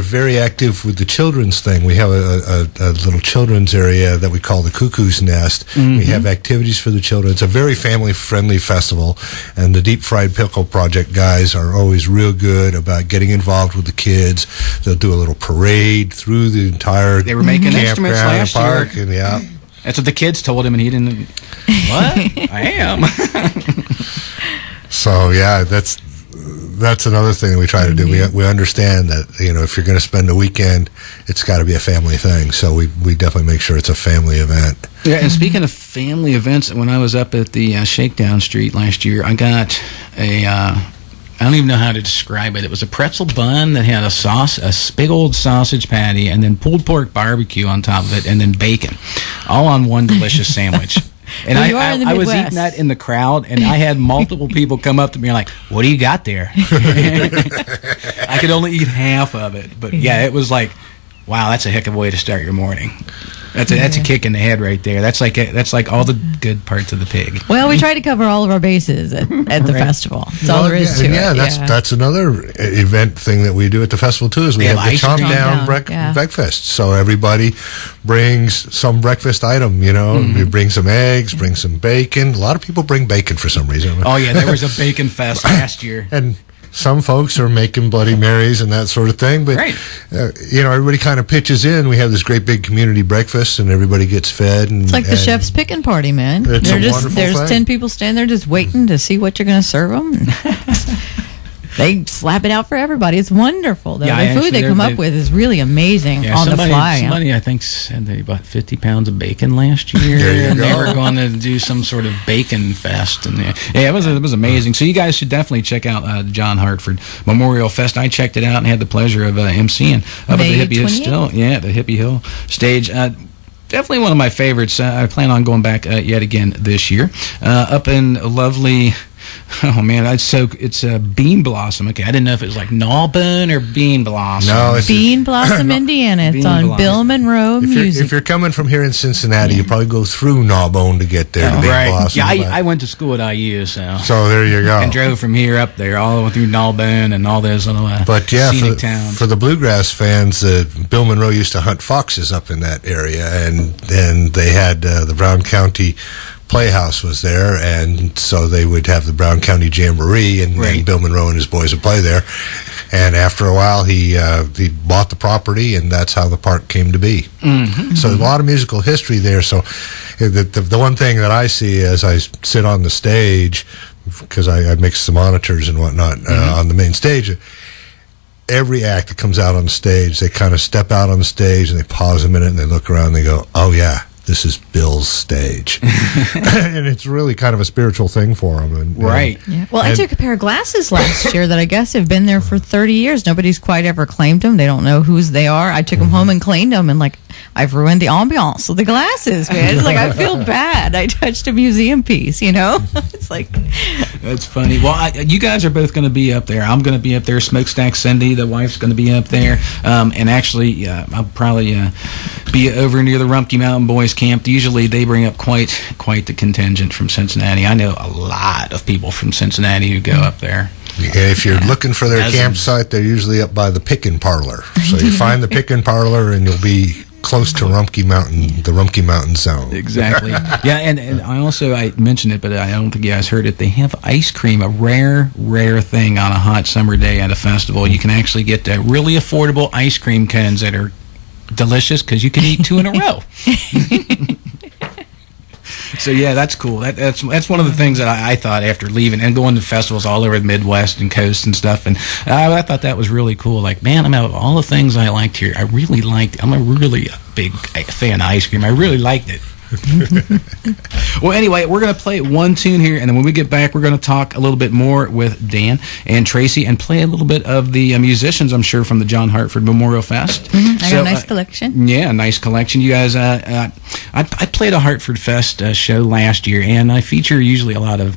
very active with the children's thing. We have a little children's area that we call the Cuckoo's Nest. We have activities for the children. It's a very family friendly festival, and the Deep Fried Pickle Project guys are always real good about getting involved with the kids. They'll do a little parade through the entire They were making instruments campground last park, year. and yeah. That's what the kids told him, and he didn't. What? I am. So yeah, that's another thing that we try to do. We understand that, you know, if you're going to spend a weekend, it's got to be a family thing. So we definitely make sure it's a family event. Yeah, and speaking of family events, when I was up at the Shakedown Street last year, I got I don't even know how to describe it. It was a pretzel bun that had a big old sausage patty, and then pulled pork barbecue on top of it, and then bacon, all on one delicious sandwich. And Well, you are in the I was Midwest. eating that in the crowd, and I had multiple people come up to me and like, "What do you got there?" I could only eat half of it, but yeah, it was like, wow, that's a heck of a way to start your morning. That's a kick in the head right there. That's like all the good parts of the pig. Well, we try to cover all of our bases at the festival. That's all there is to yeah, it. that's another event thing that we do at the festival too. Is we They have have the ice Chomp cream. Down breakfast. So everybody brings some breakfast item. You know, we bring some eggs, bring some bacon. A lot of people bring bacon for some reason. Oh yeah, there was a bacon fest last year. And some folks are making Bloody Marys and that sort of thing. But, Right. you know, everybody kind of pitches in. We have this great big community breakfast, and everybody gets fed. And, It's like the chef's picking party, man. It's a wonderful There's thing. 10 people standing there just waiting to see what you're going to serve them. They slap it out for everybody. It's wonderful. Yeah, The actually, food they come up with is really amazing Yeah, on the fly. Somebody I think said they bought 50 pounds of bacon last year, There you and they go. were going to do some sort of bacon fest. And yeah, it was amazing. So you guys should definitely check out the John Hartford Memorial Fest. I checked it out and had the pleasure of emceeing up May at the Hippie Hill 28th? the Hippie Hill stage. Definitely one of my favorites. I plan on going back yet again this year. Up in lovely Oh man, it's a bean blossom. Okay, I didn't know if it was like gnawbone or bean blossom. No, it's Bean Blossom, Indiana. It's Bean on Blossom. Bill Monroe Music. If you're coming from here in Cincinnati, you probably go through Gnawbone to get there to Bean Right. Blossom. Yeah, I went to school at IU, so So there you go. and drove from here up there all the way through Gnawbone and all those little But yeah, scenic towns. for the bluegrass fans, Bill Monroe used to hunt foxes up in that area, and they had the Brown County Playhouse was there, and so they would have the Brown County Jamboree, and Bill Monroe and his boys would play there. And after a while, he bought the property, and that's how the park came to be. Mm-hmm. So a lot of musical history there. So the one thing that I see as I sit on the stage, because I mix the monitors and whatnot on the main stage, every act that comes out on the stage, they kind of step out on the stage and they pause a minute and they look around and they go, oh yeah, this is Bill's stage. And it's really kind of a spiritual thing for him. And, Yeah. Well, I took a pair of glasses last year that I guess have been there for 30 years. Nobody's quite ever claimed them. They don't know whose they are. I took them home and cleaned them, and like I've ruined the ambiance of the glasses, man. It's like I feel bad. I touched a museum piece, you know? It's like... That's funny. Well, you guys are both going to be up there. I'm going to be up there. Smokestack Cindy, the wife's going to be up there. And actually, I'll probably be over near the Rumpke Mountain Boys Camp. Usually they bring up quite the contingent from Cincinnati. I know a lot of people from Cincinnati who go up there. And if you're looking for their campsite, they're usually up by the Pickin' Parlor. So you find the Pickin' Parlor and you'll be close to Rumpke Mountain, the Rumpke Mountain Zone. Exactly. Yeah, and I mentioned it, but I don't think you guys heard it. They have ice cream, a rare thing on a hot summer day at a festival. You can actually get really affordable ice cream cones that are delicious because you can eat 2 in a row. So yeah, that's cool. That's one of the things that I thought after leaving and going to festivals all over the Midwest and coast and stuff, and I thought that was really cool. Like, man, out of all the things I liked here, I'm a really big fan of ice cream. I really liked it. Well, anyway, we're going to play one tune here, and then when we get back, we're going to talk a little bit more with Dan and Tracy and play a little bit of the musicians, I'm sure, from the John Hartford Memorial Fest. I got a nice collection. Yeah, nice collection. You guys, I played a Hartford Fest show last year, and I feature usually a lot of,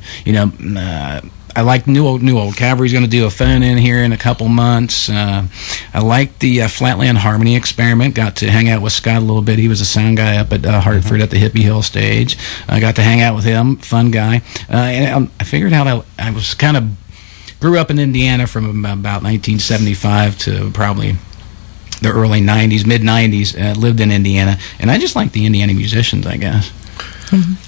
I like New Old Cavalry's going to do a phone in here in a couple months. I like the Flatland Harmony Experiment. Got to hang out with Scott a little bit. He was a sound guy up at Hartford at the Hippie Hill stage. I got to hang out with him. Fun guy. And I figured out I was grew up in Indiana from about 1975 to probably the early 90s, mid 90s. Lived in Indiana, and I just like the Indiana musicians, I guess.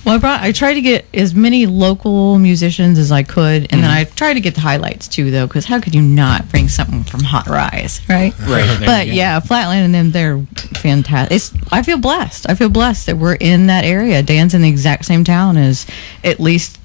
Well, I tried to get as many local musicians as I could, and then I tried to get the highlights too, though, because how could you not bring something from Hot Rise, right? Right. But yeah, Flatland and them, they're fantastic. I feel blessed. I feel blessed that we're in that area. Dan's in the exact same town as at least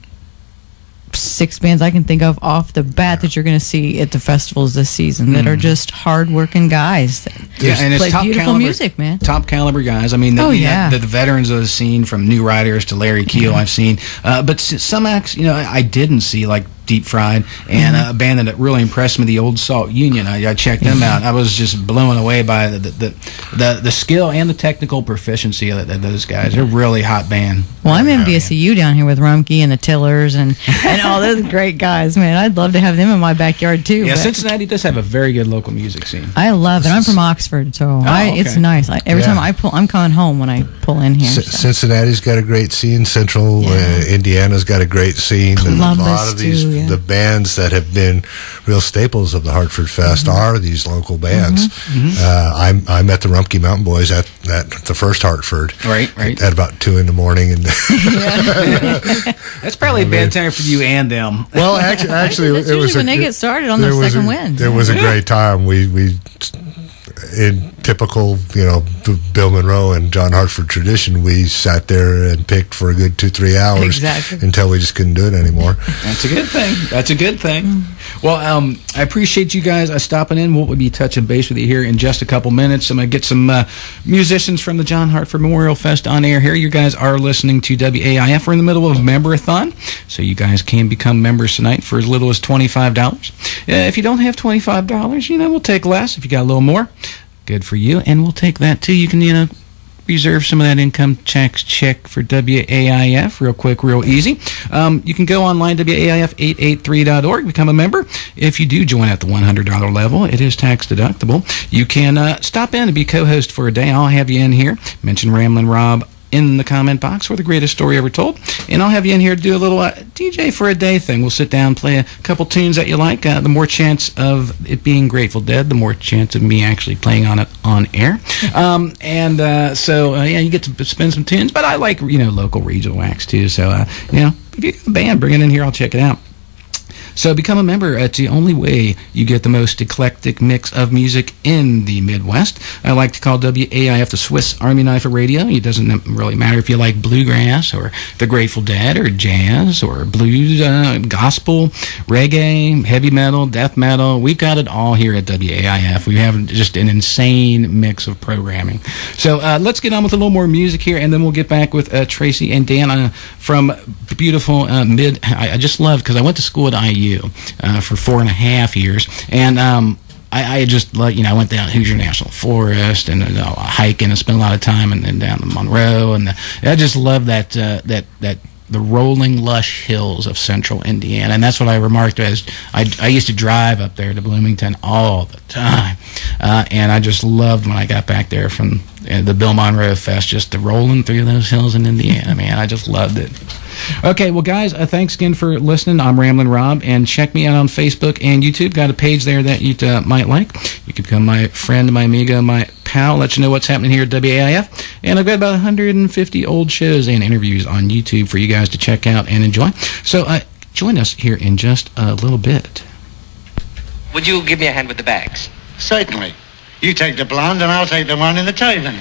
6 bands I can think of off the bat that you're going to see at the festivals this season that are just hard-working guys that and it's play top beautiful caliber music, man. Top caliber guys. I mean, the veterans of the scene, from New Riders to Larry Keel, I've seen. But some acts, I didn't see, like Deep Fried, and a band that really impressed me, the Old Salt Union. I checked them out. I was just blown away by the skill and the technical proficiency of those guys. They're a really hot band. Well, I'm envious of you down here with Rumke and the Tillers and all those great guys, man. I'd love to have them in my backyard too. Yeah, but Cincinnati does have a very good local music scene. I love it. I'm from Oxford, so it's nice. Every time I'm coming home when I pull in here. Cincinnati's got a great scene. Central Indiana's got a great scene. Columbus, and a lot of these too, the bands that have been real staples of the Hartford Fest are these local bands. I met the Rumpke Mountain Boys at the first Hartford. Right. At about 2 in the morning, and that's probably a bad time for you and them. Well, actually, that's usually when they get started on their second wind. It was a great time. We in typical, Bill Monroe and John Hartford tradition, we sat there and picked for a good 2-3 hours until we just couldn't do it anymore. That's a good thing. Well, I appreciate you guys stopping in. We'll be touching base with you here in just a couple minutes. I'm going to get some musicians from the John Hartford Memorial Fest on air here. You guys are listening to WAIF. We're in the middle of a member-a-thon, so you guys can become members tonight for as little as $25. If you don't have $25, we'll take less. If you got a little more, good for you, and we'll take that too. You can, reserve some of that income tax check for WAIF real quick, real easy. You can go online, WAIF883.org, become a member. If you do join at the $100 level, it is tax deductible. You can stop in and be co-host for a day. I'll have you in here. Mention Ramblin' Rob in the comment box for the greatest story ever told, and I'll have you in here to do a little DJ for a day thing. We'll sit down, play a couple tunes that you like. The more chance of it being Grateful Dead, the more chance of me actually playing on it on air. So you get to spin some tunes, but I like local regional acts too. So if you got a band, bring it in here. I'll check it out. So become a member. It's the only way you get the most eclectic mix of music in the Midwest. I like to call WAIF the Swiss Army knife of radio. It doesn't really matter if you like bluegrass or the Grateful Dead or jazz or blues, gospel, reggae, heavy metal, death metal. We've got it all here at WAIF. We have just an insane mix of programming. So let's get on with a little more music here, and then we'll get back with Tracy and Dan from beautiful I just love, because I went to school at IU for 4.5 years, and I just like I went down Hoosier National Forest and hiking and spent a lot of time and down to Monroe, and I just love that the rolling lush hills of central Indiana, and that's what I remarked as I used to drive up there to Bloomington all the time, and I just loved when I got back there from the Bill Monroe Fest, just the rolling through those hills in Indiana, man. I just loved it. Okay, well, guys, thanks again for listening. I'm Ramblin' Rob, and check me out on Facebook and YouTube. Got a page there that you might like. You can become my friend, my amigo, my pal, let you know what's happening here at WAIF. And I've got about 150 old shows and interviews on YouTube for you guys to check out and enjoy. So join us here in just a little bit. Would you give me a hand with the bags? Certainly. You take the blonde, and I'll take the one in the turban.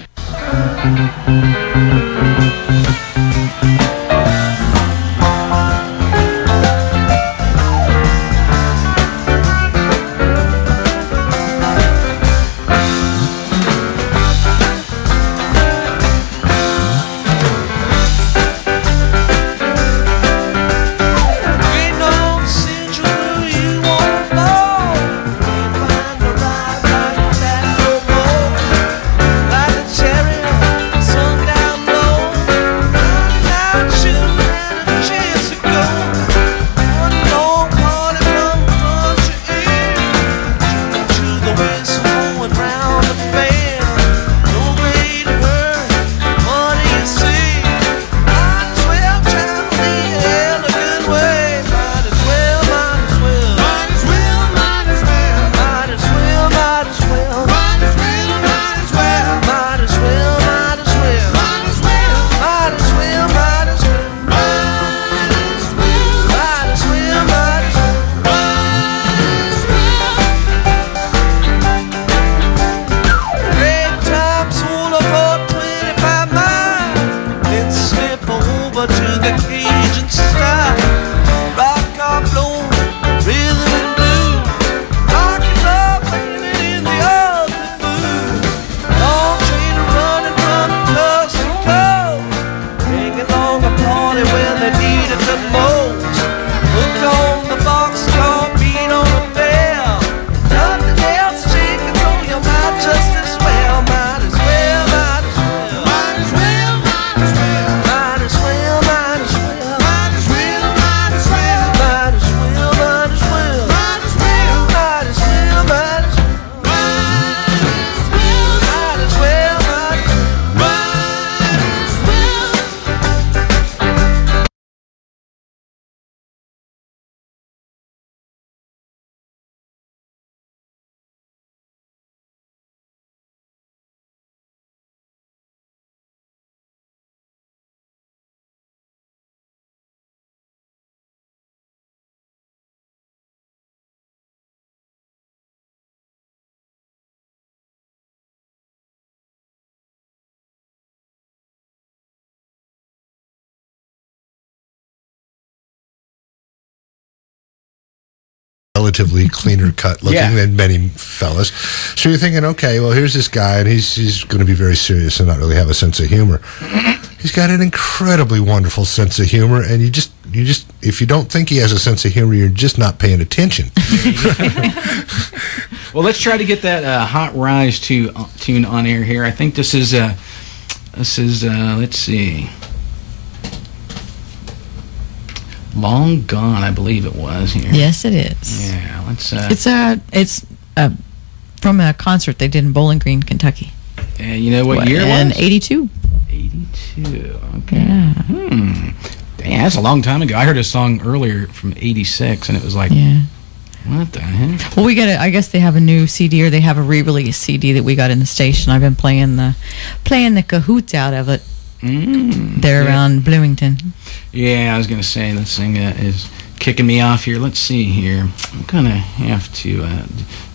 Relatively cleaner cut looking than many fellas. So you're thinking, okay, well, here's this guy, and he's going to be very serious and not really have a sense of humor. He's got an incredibly wonderful sense of humor, and you just if you don't think he has a sense of humor, you're just not paying attention. Well, let's try to get that Hot Rise tune on air here. I think this is This is, let's see. Long Gone, I believe it was here. Yes, it is. Yeah, let's... It's from a concert they did in Bowling Green, Kentucky. And you know what year it in was? 82. 82, okay. Yeah. Dang, that's a long time ago. I heard a song earlier from 86, and it was like... Yeah. What the heck? Well, I guess they have a new CD, or they have a re-release CD that we got in the station. I've been playing the cahoots out of it. They're around Bloomington. Yeah, I was going to say, this thing is kicking me off here. Let's see here. I'm going to have to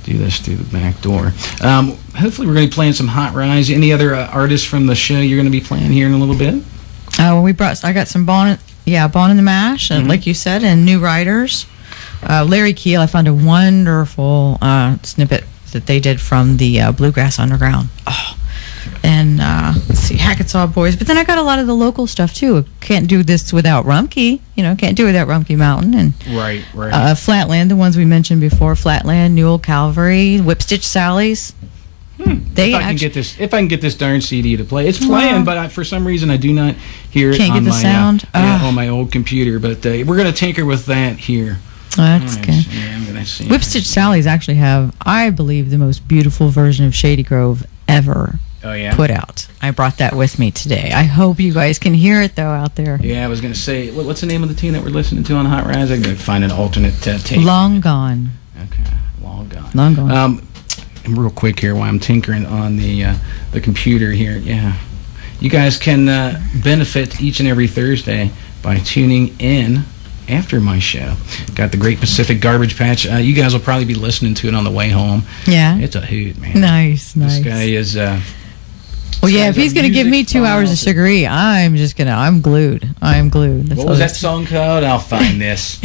do this through the back door. Hopefully we're going to be playing some Hot Rides. Any other artists from the show you're going to be playing here in a little bit? I got some Bon and the Mash, and like you said, and New Riders. Larry Keel, I found a wonderful snippet that they did from the Bluegrass Underground. Oh. And let's see, Hackensaw Boys. But then I got a lot of the local stuff too. Can't do this without Rumpke. Can't do it without Rumpke Mountain. And right. Flatland, the ones we mentioned before. Flatland, Newell Calvary, Whipstitch Sallies. If I can get this darn CD to play, it's playing, but for some reason I do not hear it. Can't on get the my, sound on my old computer. But we're going to tinker with that here. That's good. Yeah, I'm gonna see. Whipstitch Sallies actually have, I believe, the most beautiful version of Shady Grove ever put out. I brought that with me today. I hope you guys can hear it, though, out there. Yeah, I was going to say, what's the name of the tune that we're listening to on Hot Rides? I'm going to find an alternate tape. Long Gone. Okay, Long Gone. Long Gone. And real quick here, while I'm tinkering on the computer here, yeah. You guys can benefit each and every Thursday by tuning in after my show. Got the Great Pacific Garbage Patch. You guys will probably be listening to it on the way home. Yeah. It's a hoot, man. Nice. This guy is... well, yeah, if he's going to give me 2 hours of Sugaree, I'm glued. What was that song called? I'll find this.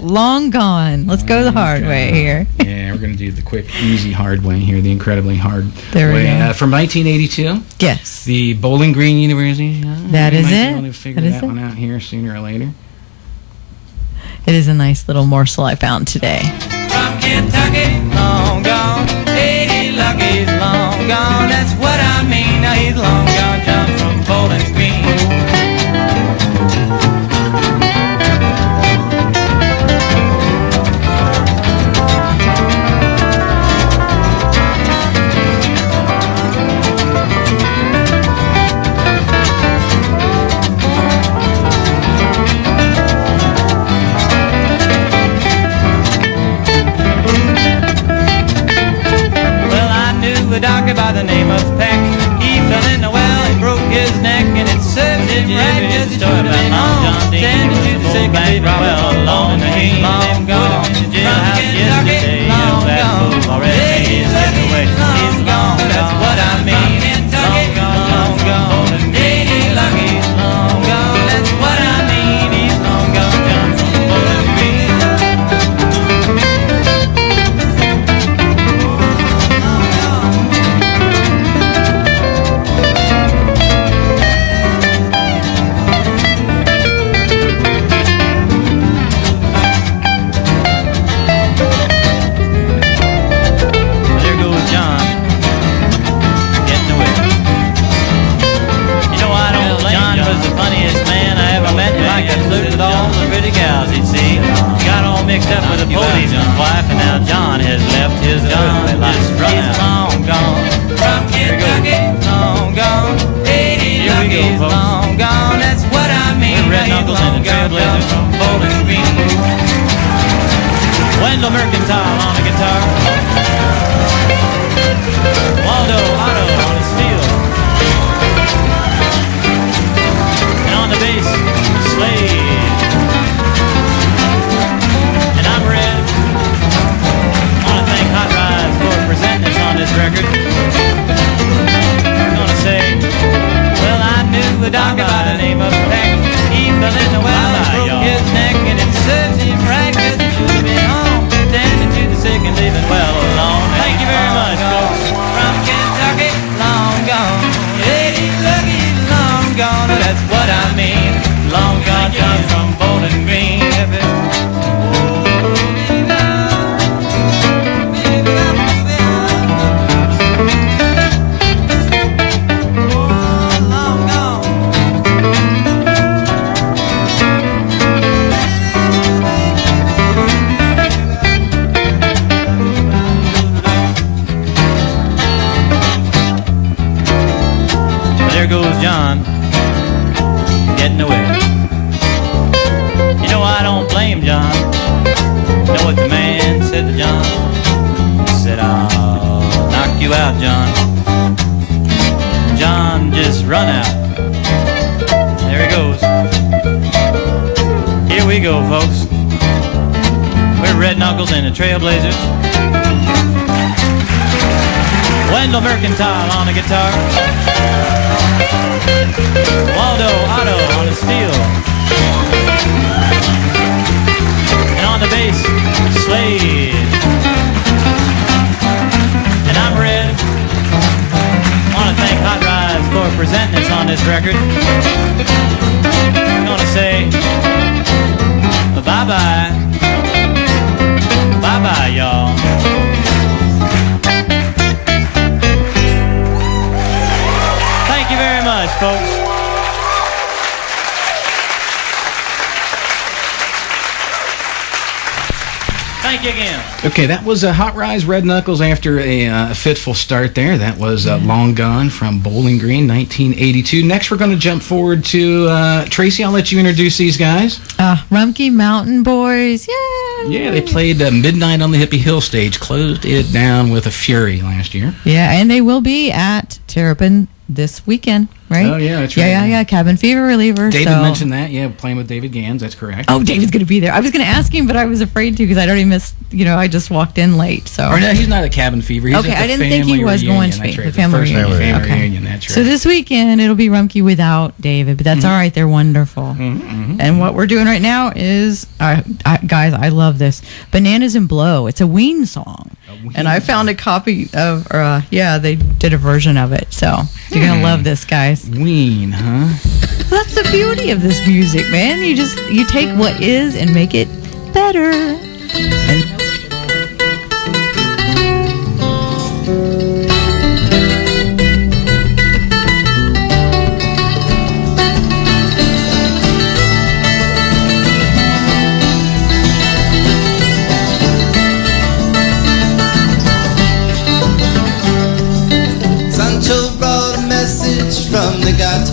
Long Gone. Let's go the hard way here. Yeah, we're going to do the quick, easy, hard way here, the incredibly hard way. From 1982? Yes. The Bowling Green University. That is it. Want to figure that one out here sooner or later. It is a nice little morsel I found today. From Kentucky, long gone. 80 Lucky's long gone. That's what I mean. Now he's long gone, John from Bowling Green. A doctor by the name of Peck. He fell in the well, he broke his neck, and it served him right just to have been on. Tending to the sick and leaving well alone. He's long gone from Kentucky, long gone. Already he's slipping away. He's long gone, that's what I mean. Kentucky, long gone. 80 Lucky, long gone, that's what I mean. He's long gone, John from Bowling Green. Mixed up with a policeman's wife, and now John has left his earthly life. He's long gone from Kentucky, long gone. 80 Lucky's long gone. That's what I mean. Red Knuckles and the Trailblazers from Bowling Green. Wendell Mercantile on the guitar. Waldo Otto on the steel. And on the bass, Slade. Presenting us on this record. We're gonna say, well, I knew a doctor by the name of Peck. He fell in the well and broke his neck, and it serves him right, 'cause he should have been home, tending to the sick and leaving well alone. Thank you very much, folks. From Kentucky, long gone. 80 Lucky, long gone. That's what I mean. Long gone, John from Bowling Green. getting away. You know I don't blame John. You know what the man said to John? He said, I'll knock you out, John. John just run out. There he goes. Here we go, folks. We're Red Knuckles and the Trailblazers. Wendell Mercantile on the guitar. Waldo Otto on the steel. And on the bass, Slade. And I'm Red. I want to thank Hot Rods for presenting us on this record. I'm going to say bye-bye. Bye-bye, y'all. Thank you very much, folks. Thank you again. Okay, that was Hot Rise Red Knuckles after a fitful start there. That was Long Gone from Bowling Green, 1982. Next, we're going to jump forward to Tracy. I'll let you introduce these guys. Rumpke Mountain Boys. Yay! Yeah, they played Midnight on the Hippie Hill stage, closed it down with a fury last year. Yeah, and they will be at Terrapin this weekend, right? Oh, yeah, that's right. Yeah. Cabin Fever Reliever. David mentioned that, playing with David Gans, that's correct. Oh, David's going to be there. I was going to ask him, but I was afraid to because I'd already missed, I just walked in late, so. Or no, he's not at Cabin Fever. He's okay, at the I didn't think he was reunion. going to be. That's right. The family reunion, that's right. So this weekend, it'll be Rumpke without David, but that's all right. They're wonderful. And what we're doing right now is, guys, I love this. Bananas and Blow. It's a Ween song. And I found a copy of, they did a version of it. So you're going to love this, guys. Ween, huh? That's the beauty of this music, man. You take what is and make it better. And from the gut.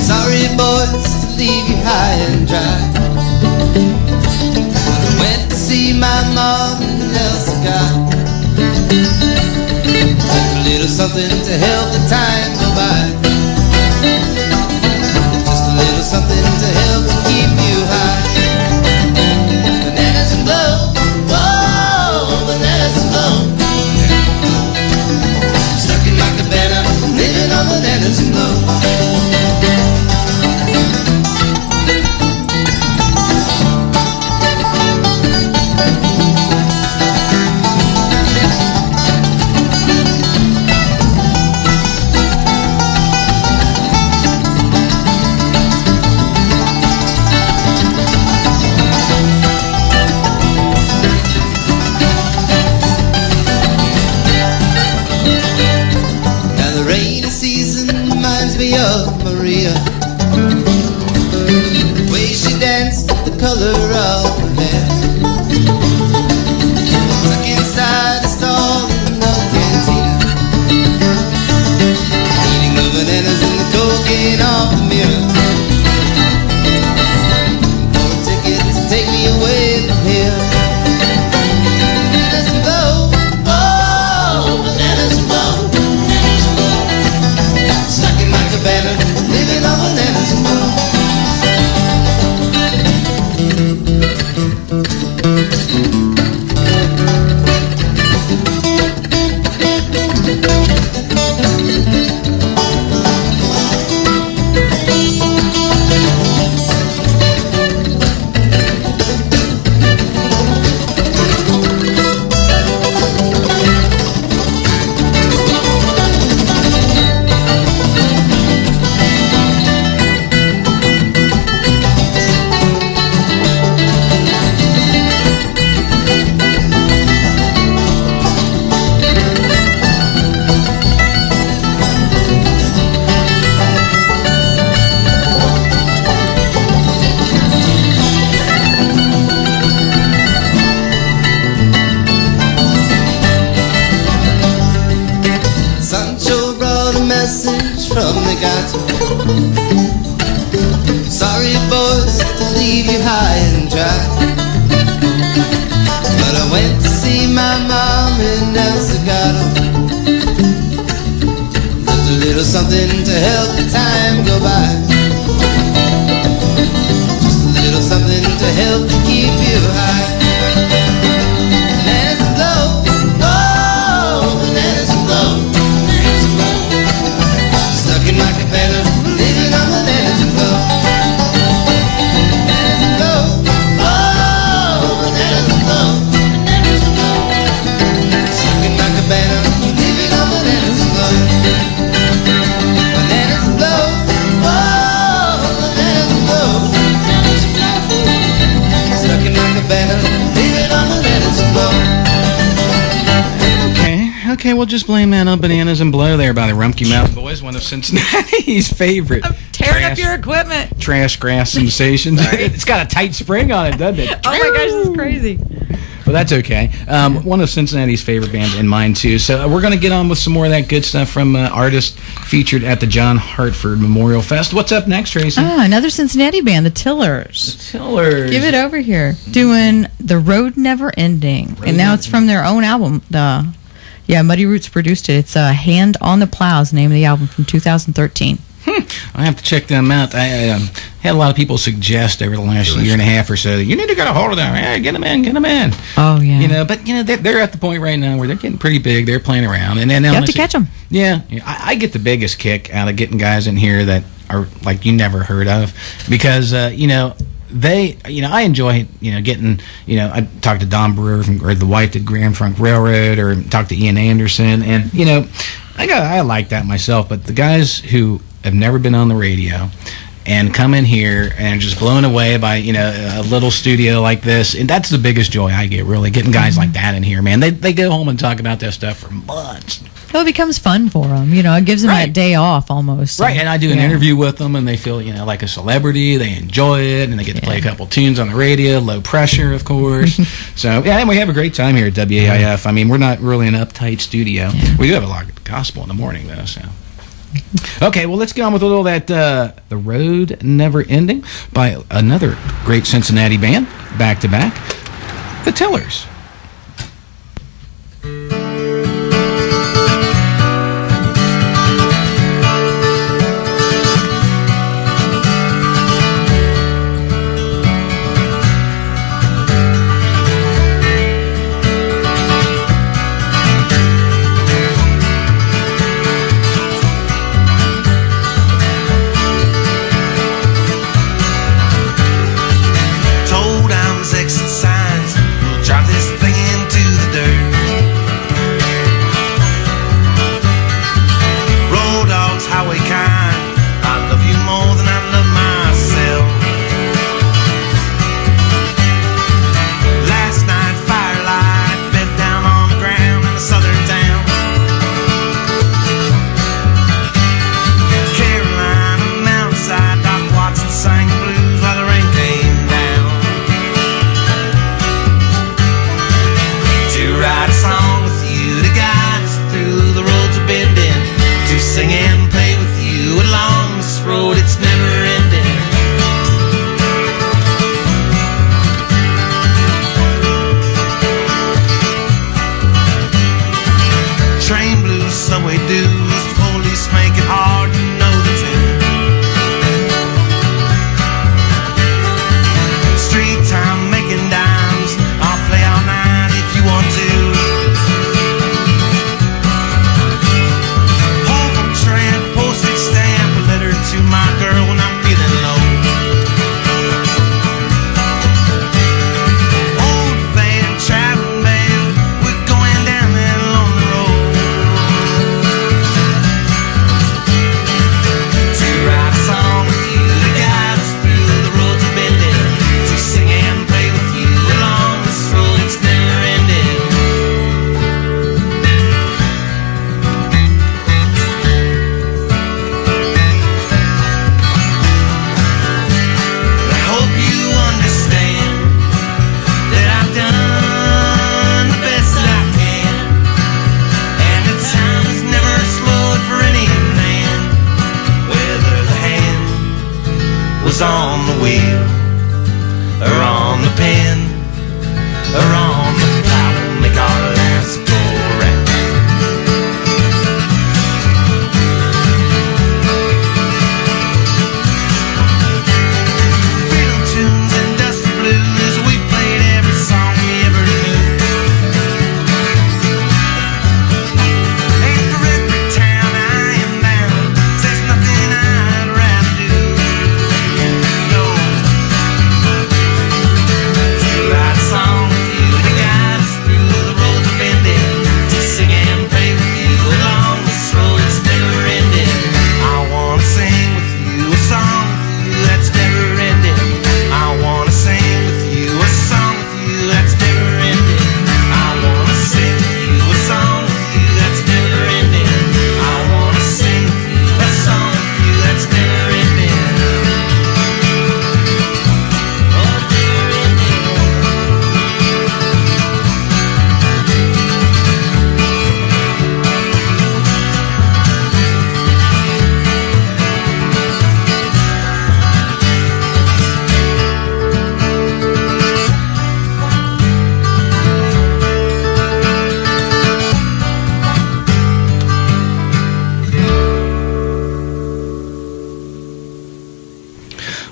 Sorry boys to leave you high and dry. Went to see my mom in El Cigar. Took a little something to help the time go by. Just a little something to help to keep you high. Bananas and blow, whoa, bananas and blow. Stuck in my cabana, living on bananas and blow. Of Maria, the way she danced, the color of her hair, stuck inside a stall in the cantina, eating the bananas and the cocaine off the mirror. For a ticket to take me away from here. Bananas and blow, oh, bananas and blow. Stuck in my cabana, living on bananas and blow. From the gato, something to help the time go by. Just a little something to help to keep you high. Bananas and blow, oh, bananas and blow. Stuck in my cabana, living on bananas and blow. Bananas and blow, oh, bananas and blow. Stuck in my cabana, living on bananas and blow. Bananas and blow, oh, bananas and blow. Stuck in my cabana, living on bananas and blow. Okay, we'll just blame that on Bananas and Blow there by the Rumpke Mountain Boys, one of Cincinnati's favorite Tearing up your equipment. trash grass sensations. It's got a tight spring on it, doesn't it? Oh my gosh, this is crazy. Well, that's okay. One of Cincinnati's favorite bands, and mine too. So we're going to get on with some more of that good stuff from artists featured at the John Hartford Memorial Fest. What's up next, Tracy? Another Cincinnati band, the Tillers. Tillers. Give it over here. Doing The Road Never Ending. And now it's from their own album. Muddy Roots produced it. It's Hand on the Plow is the name of the album from 2013. I have to check them out. I had a lot of people suggest over the last year and a half or so, you need to get a hold of them. Hey, get them in. Oh, yeah. But they're at the point right now where they're getting pretty big. They're playing around. And then You have to catch them. Yeah. I get the biggest kick out of getting guys in here that are like you never heard of because, I enjoy, getting, I talked to Don Brewer or the wife at Grand Trunk Railroad or talked to Ian Anderson. And, I like that myself. But the guys who have never been on the radio and come in here and just blown away by, a little studio like this. And that's the biggest joy I get, really, getting guys like that in here, man. They go home and talk about that stuff for months. Well, it becomes fun for them. It gives them that day off almost. Right, and I do an interview with them, and they feel, like a celebrity. They enjoy it, and they get to play a couple tunes on the radio, low pressure, of course. So, and we have a great time here at WAIF. I mean, we're not really an uptight studio. Yeah. We do have a lot of gospel in the morning, though, so... Okay, well, let's get on with a little of that The Road Never Ending by another great Cincinnati band, back-to-back, the Tillers.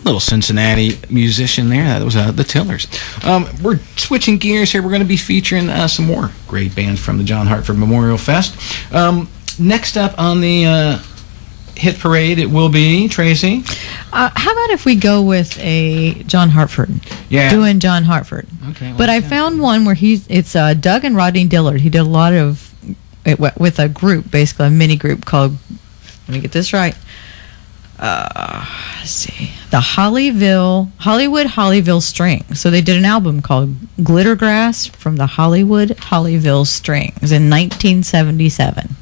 little Cincinnati musician there. That was the Tillers. We're switching gears here. We're going to be featuring some more great bands from the John Hartford Memorial Fest. Next up on the hit parade, it will be, Tracy? How about if we go with a John Hartford? Yeah. Doing John Hartford. Okay. But I found one where it's Doug and Rodney Dillard. He did a lot of it with a group, basically a mini group called, let me get this right. Let's see. The Hollywood Strings. So they did an album called Glittergrass from the Hollywood Strings in 1977.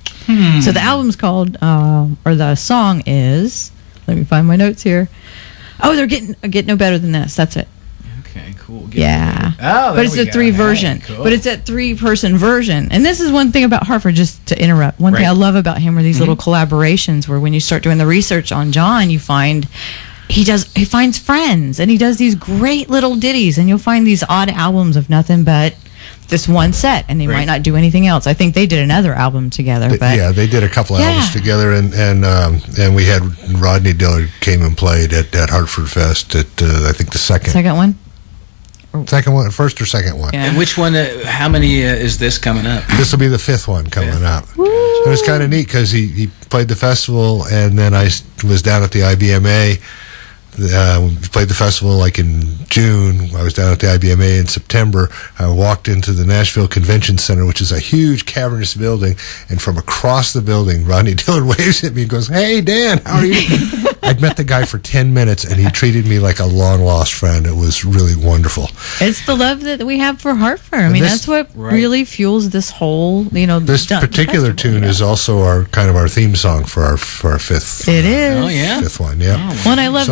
So the album's called, or the song is, let me find my notes here. Oh, they're Get No Better Than This. That's it. Okay, cool. But it's a 3 version. Hey, cool. But it's a 3-person version. And this is one thing about Hartford, just to interrupt. One thing I love about him are these little collaborations where when you start doing the research on John, you find he finds friends and he does these great little ditties, and you'll find these odd albums of nothing but this one set, and they might not do anything else. I think they did another album together. But they did a couple albums together, and we had Rodney Dillard came and played at Hartford Fest at I think the second one. Second one, first or second one. Yeah. And which one? How many is this coming up? This will be the 5th one coming up. It was kind of neat because he played the festival, and then I was down at the IBMA. We played the festival like in June. I was down at the IBMA in September. I walked into the Nashville Convention Center, which is a huge cavernous building, and from across the building, Rodney Dillard waves at me and goes, "Hey, Dan, how are you?" I'd met the guy for 10 minutes, and he treated me like a long-lost friend. It was really wonderful. It's the love that we have for Hartford. I mean, that's what really fuels this whole, This particular tune is also our theme song for our 5th. It is. Oh, yeah? 5th one, yeah. Well, and I love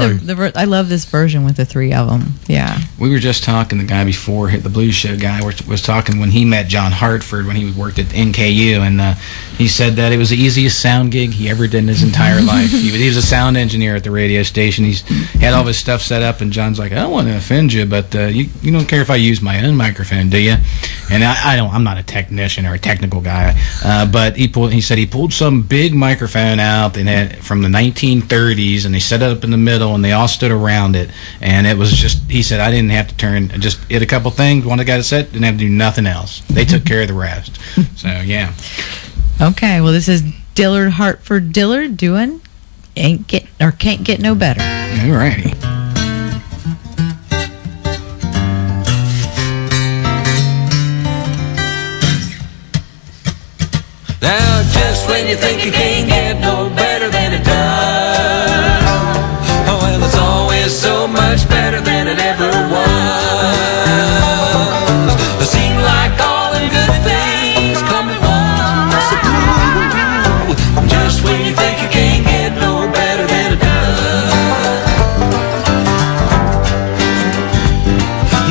I love this version with the 3 of them. Yeah. We were just talking, the guy before, the Blues Show guy, was talking when he met John Hartford when he worked at NKU, and he said that it was the easiest sound gig he ever did in his entire life. He was a sound engineer at the radio station. He had all of his stuff set up, and John's like, "I don't want to offend you, but you don't care if I use my own microphone, do you?" And I'm not a technician or a technical guy, but he said he pulled some big microphone out from the 1930s, and they set it up in the middle, and they all stood around it, and it was just, he said, I didn't have to just hit a couple things, one got it set, didn't have to do nothing else. They took care of the rest. So, yeah. Okay, well, this is Dillard Hartford Dillard doing Can't Get No Better. All righty. Now, just when you think you can't get no better than it does, oh, well, it's always so much better than it ever was. It seemed like all them good things come at once. Just when you think you can't get no better than it does.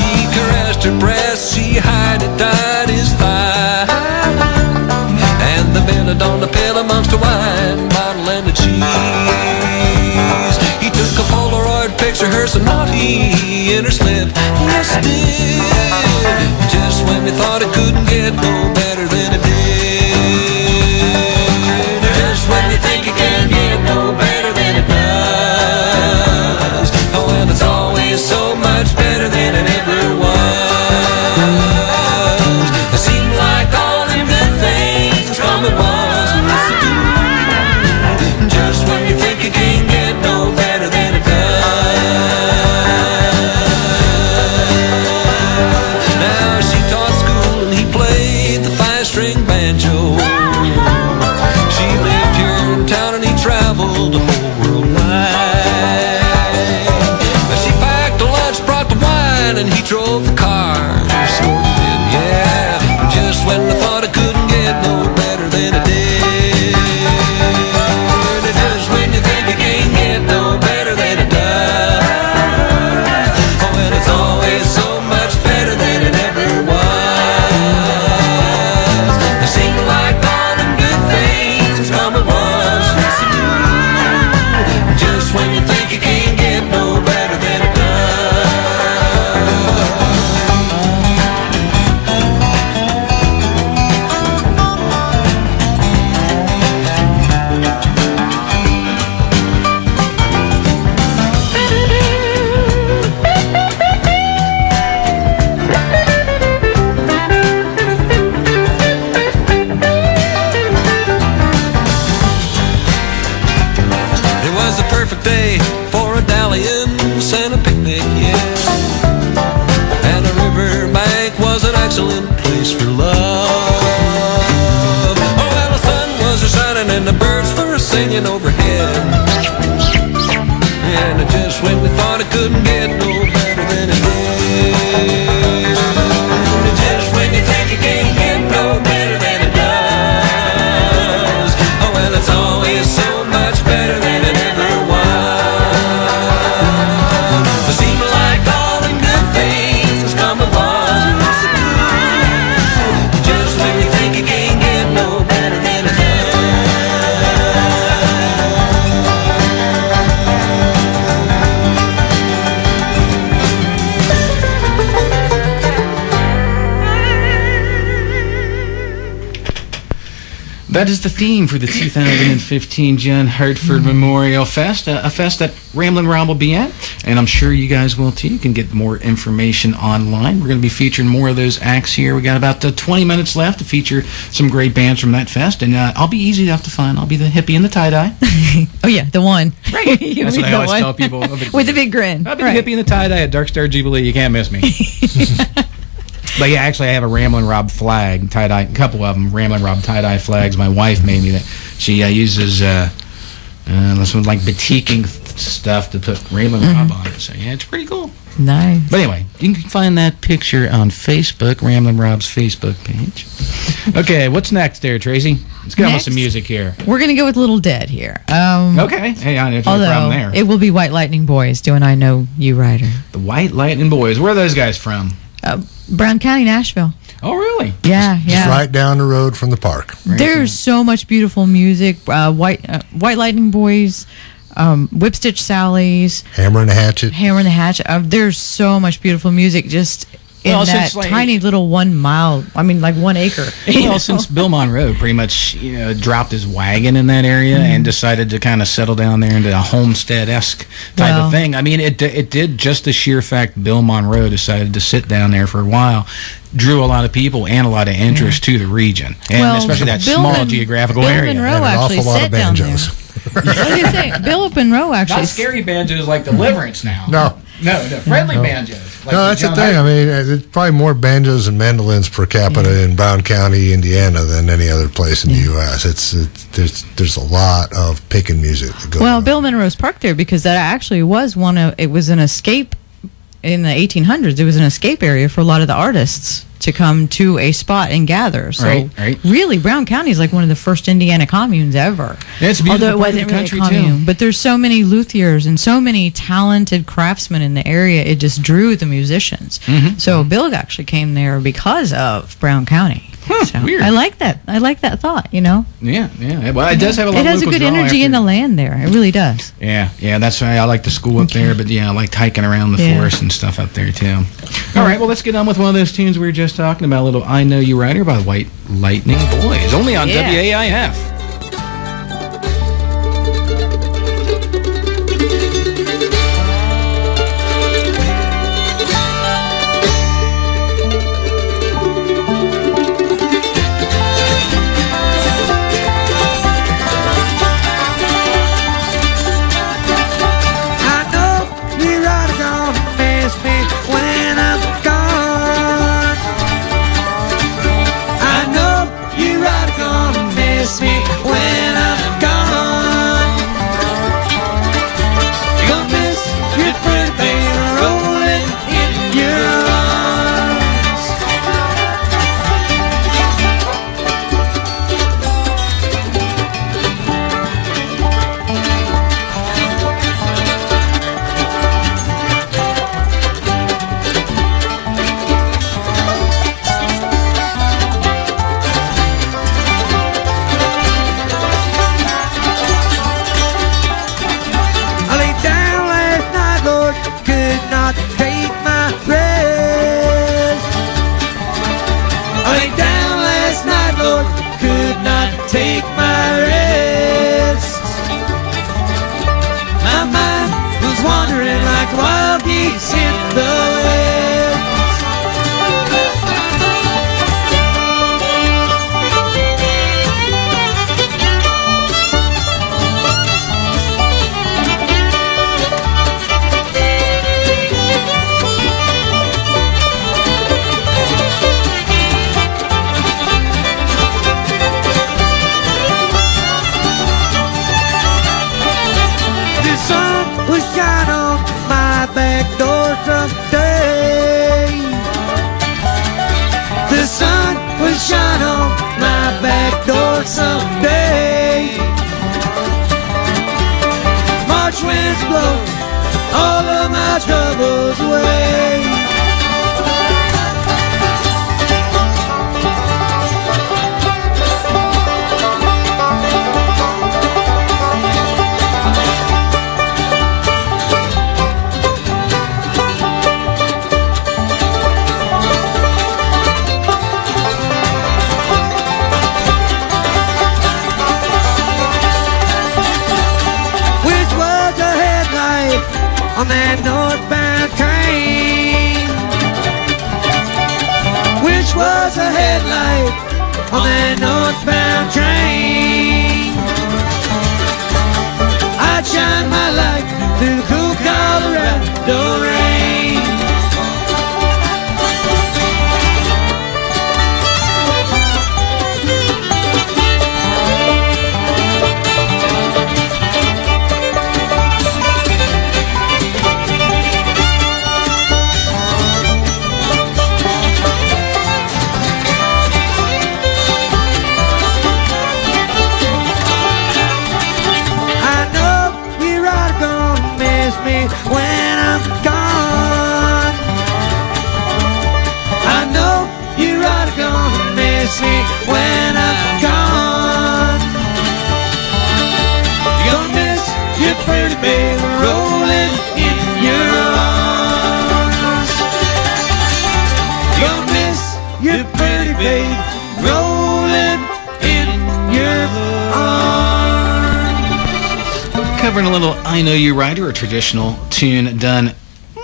He caressed her breast, she hid it, dyed his thigh, and the belly on the pillow amongst the wine bottle and the cheese. He took a Polaroid picture, her so naughty in her slip. Yes, it did. Just when we thought it couldn't get no better than it did. Just when you think it can't get no better than it does. Oh, well, it's always so much better than it ever was. It seemed like all them good things come at once. Just when you think you can't get no better than it does. Now she taught school and he played the 5 That is the theme for the 2015 John Hartford Memorial Fest, a fest that Ramblin' Rob will be at, and I'm sure you guys will too. You can get more information online. We're going to be featuring more of those acts here. We got about 20 minutes left to feature some great bands from that fest, and I'll be easy enough to find. I'll be the hippie in the tie-dye. Oh, yeah, the one. Right. That's what I always tell people. With the big grin. I'll be the hippie in the tie-dye at Dark Star Jubilee. You can't miss me. But yeah, actually, I have a Ramblin' Rob flag, tie-dye, a couple of them, Ramblin' Rob tie-dye flags. My wife made me that. She uses some like batiking stuff to put Ramblin' Rob on it. So yeah, it's pretty cool. Nice. But anyway, you can find that picture on Facebook, Ramblin' Rob's Facebook page. Okay, what's next there, Tracy? Let's get on with some music here. We're going to go with Little Dead here. Okay. Hey, there's no problem there. It will be White Lightning Boys doing I Know You Rider. The White Lightning Boys. Where are those guys from? Brown County, Nashville. Oh, really? Yeah, yeah. Just right down the road from the park. There's so much beautiful music. White Lightning Boys, Whip Stitch Sallies. Hammer and the Hatchet. Hammer and the Hatchet. There's so much beautiful music just in that tiny little 1 mile, like 1 acre. Well, since Bill Monroe pretty much, dropped his wagon in that area and decided to kind of settle down there into a homestead-esque type of thing. I mean, it did just the sheer fact Bill Monroe decided to sit down there for a while. Drew a lot of people and a lot of interest to the region, and especially that small geographical area. Bill Monroe actually an awful lot of banjos. What do you say? Bill Monroe actually. Not scary banjos like Deliverance now. No, friendly banjos. Like no, that's the thing. I mean, there's probably more banjos and mandolins per capita in Brown County, Indiana, than any other place in the U.S. There's a lot of picking music that goes on. Bill Monroe's parked there because that actually was it was an escape in the 1800s. It was an escape area for a lot of the artists to come to a spot and gather. So really, Brown County is like one of the first Indiana communes ever. Yeah, it's a beautiful Although it wasn't really a commune. But there's so many luthiers and so many talented craftsmen in the area, it just drew the musicians. So Bill actually came there because of Brown County. So weird. I like that. I like that thought, Yeah. Well, it does have a lot of It has a good energy in the land there. It really does. Yeah. That's why I like the school up there, but I like hiking around the forest and stuff up there, too. All right, well, let's get on with one of those tunes we were just talking about, a little I Know You Rider by White Lightning Boys, only on WAIF. The sun was shining on my back door, so that northbound train, which was a headlight on that northbound train. I'd shine my light through the cool Colorado rain. When I'm gone, I know you're right gonna miss me when I'm gone. You're gonna miss your pretty baby rolling in your arms. You're gonna miss your pretty baby rolling in your arms. Covering a little I Know You Rider, a traditional tune done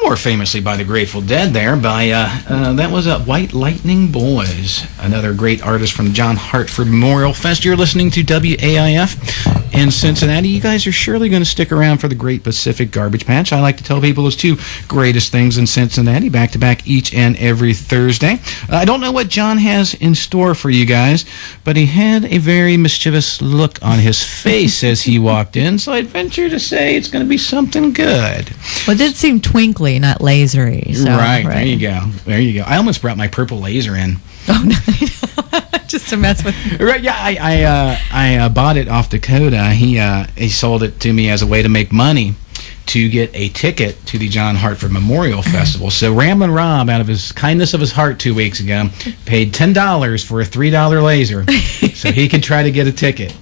more famously by the Grateful Dead there. That was White Lightning Boys, another great artist from the John Hartford Memorial Fest. You're listening to WAIF in Cincinnati. You guys are surely going to stick around for the Great Pacific Garbage Patch. I like to tell people those two greatest things in Cincinnati, back-to-back each and every Thursday. I don't know what John has in store for you guys, but he had a very mischievous look on his face as he walked in, so I'd venture to say it's going to be something good. Well, it did seem twinkly, not lasery. So, right, there you go. There you go. I almost brought my purple laser in. Oh, no. Just to mess with you. Right, yeah, I bought it off Dakota. He sold it to me as a way to make money to get a ticket to the John Hartford Memorial Festival. So Ramblin' Rob, out of his kindness of his heart 2 weeks ago, paid $10 for a $3 laser so he could try to get a ticket.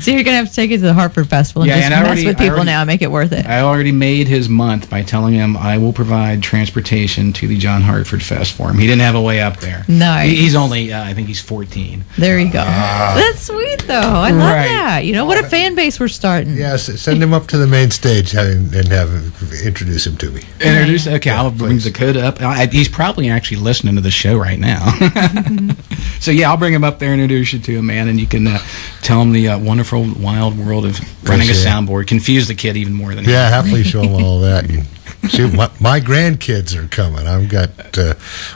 So you're going to have to take it to the Hartford Festival and just mess with people now and make it worth it. I already made his month by telling him I will provide transportation to the John Hartford Fest for him. He didn't have a way up there. Nice. He's only, I think he's 14. There you go. That's sweet, though. I love that. You know, what a fan base we're starting. Yes, send him up to the main stage and have him introduce him to me. Introduce? Okay, I'll bring Dakota up. He's probably actually listening to the show right now. So, yeah, I'll bring him up there and introduce you to him, man, and you can tell him the wonderful, wild world of running a soundboard. Confuse the kid even more than he happily show him all that. And shoot, my grandkids are coming. I've got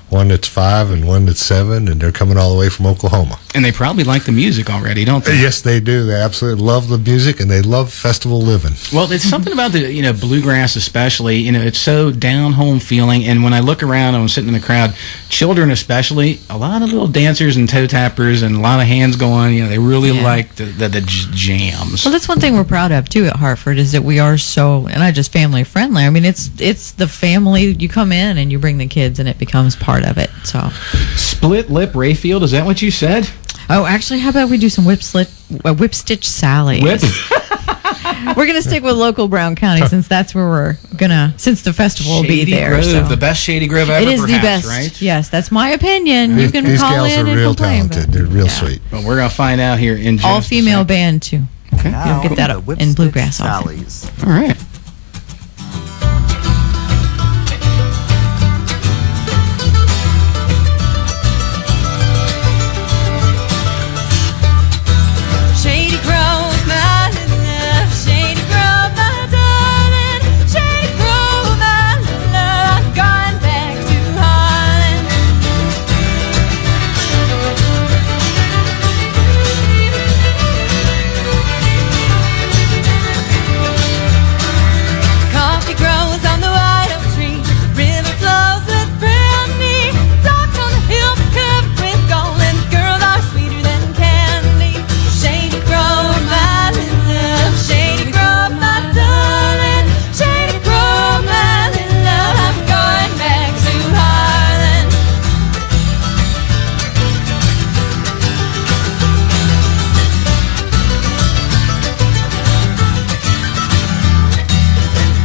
one that's 5 and one that's 7, and they're coming all the way from Oklahoma. And they probably like the music already, don't they? Yes, they do. They absolutely love the music, and they love festival living. Well, it's something about the bluegrass especially. It's so down-home feeling. And when I look around, I'm sitting in the crowd, children especially, a lot of little dancers and toe tappers, and a lot of hands going. They really like the jams. Well, that's one thing we're proud of too at Hartford is that we are so, and not just family friendly. I mean, it's the family. You come in and you bring the kids, and it becomes part of it. So, Split Lip Rayfield, is that what you said? Oh, actually, how about we do some whip stitch Sallies? We're going to stick with local Brown County since that's where we're going to, since the festival will be there. Grove, so. The best Shady Grove ever, it is perhaps, the best, right? Yes, that's my opinion. You can these call gals in are and real complain. talented. They're real sweet. Well, we're going to find out here in just all-female band, too. Okay. You'll get that up in bluegrass often. All right. Shady Grove, my love, Shady Grove, my darling, Shady Grove, my love, I'm going back to Harlan. Coffee grows on the white oak tree, river flows with brandy, dogs on the hill covered with gold, and girls are sweeter than candy. Shady Grove, my love, Shady Grove, my darling, Shady Grove, my love, I'm going back to Harlan.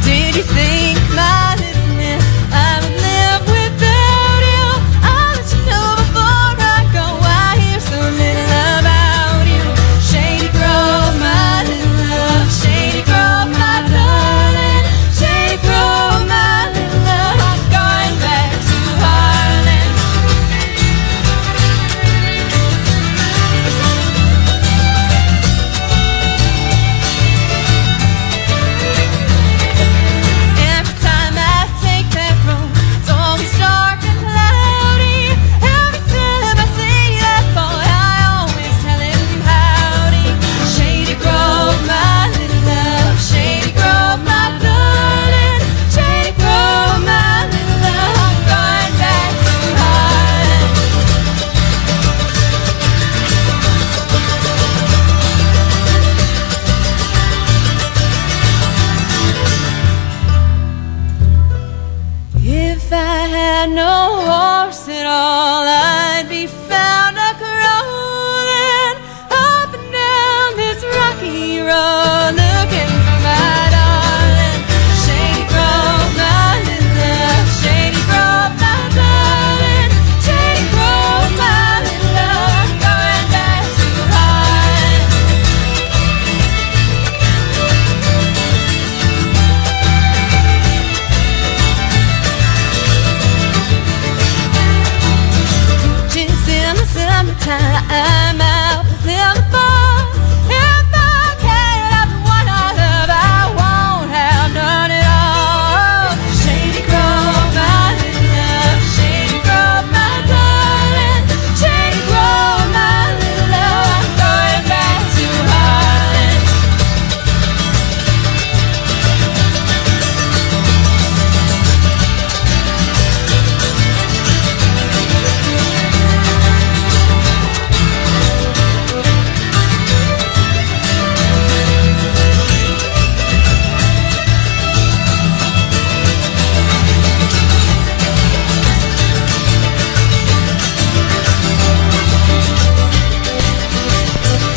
Did you think, my little miss, I would live without you? I'll let you know before I go, I hear so little about you. Shady Grove, my little love, Shady Grove, my darling, Shady Grove, my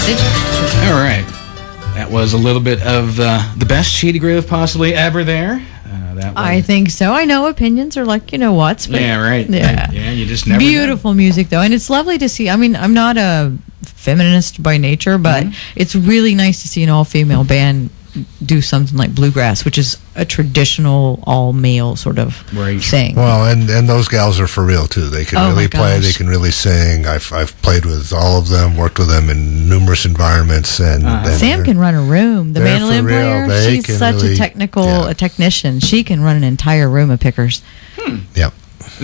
All right. That was a little bit of the best Shady Grove possibly ever there. That was, I think so. I know opinions are like, you know what? But yeah, right. Yeah. Yeah, you just never Beautiful music, though. And it's lovely to see. I mean, I'm not a feminist by nature, but it's really nice to see an all-female band do something like bluegrass, which is a traditional all-male sort of thing. Well, and those gals are for real too. They can really play. They can really sing. I've played with all of them, worked with them in numerous environments, and Sam can run a room. The they're mandolin for real. player, They she's can such really- a technical a technician. She can run an entire room of pickers. Yep.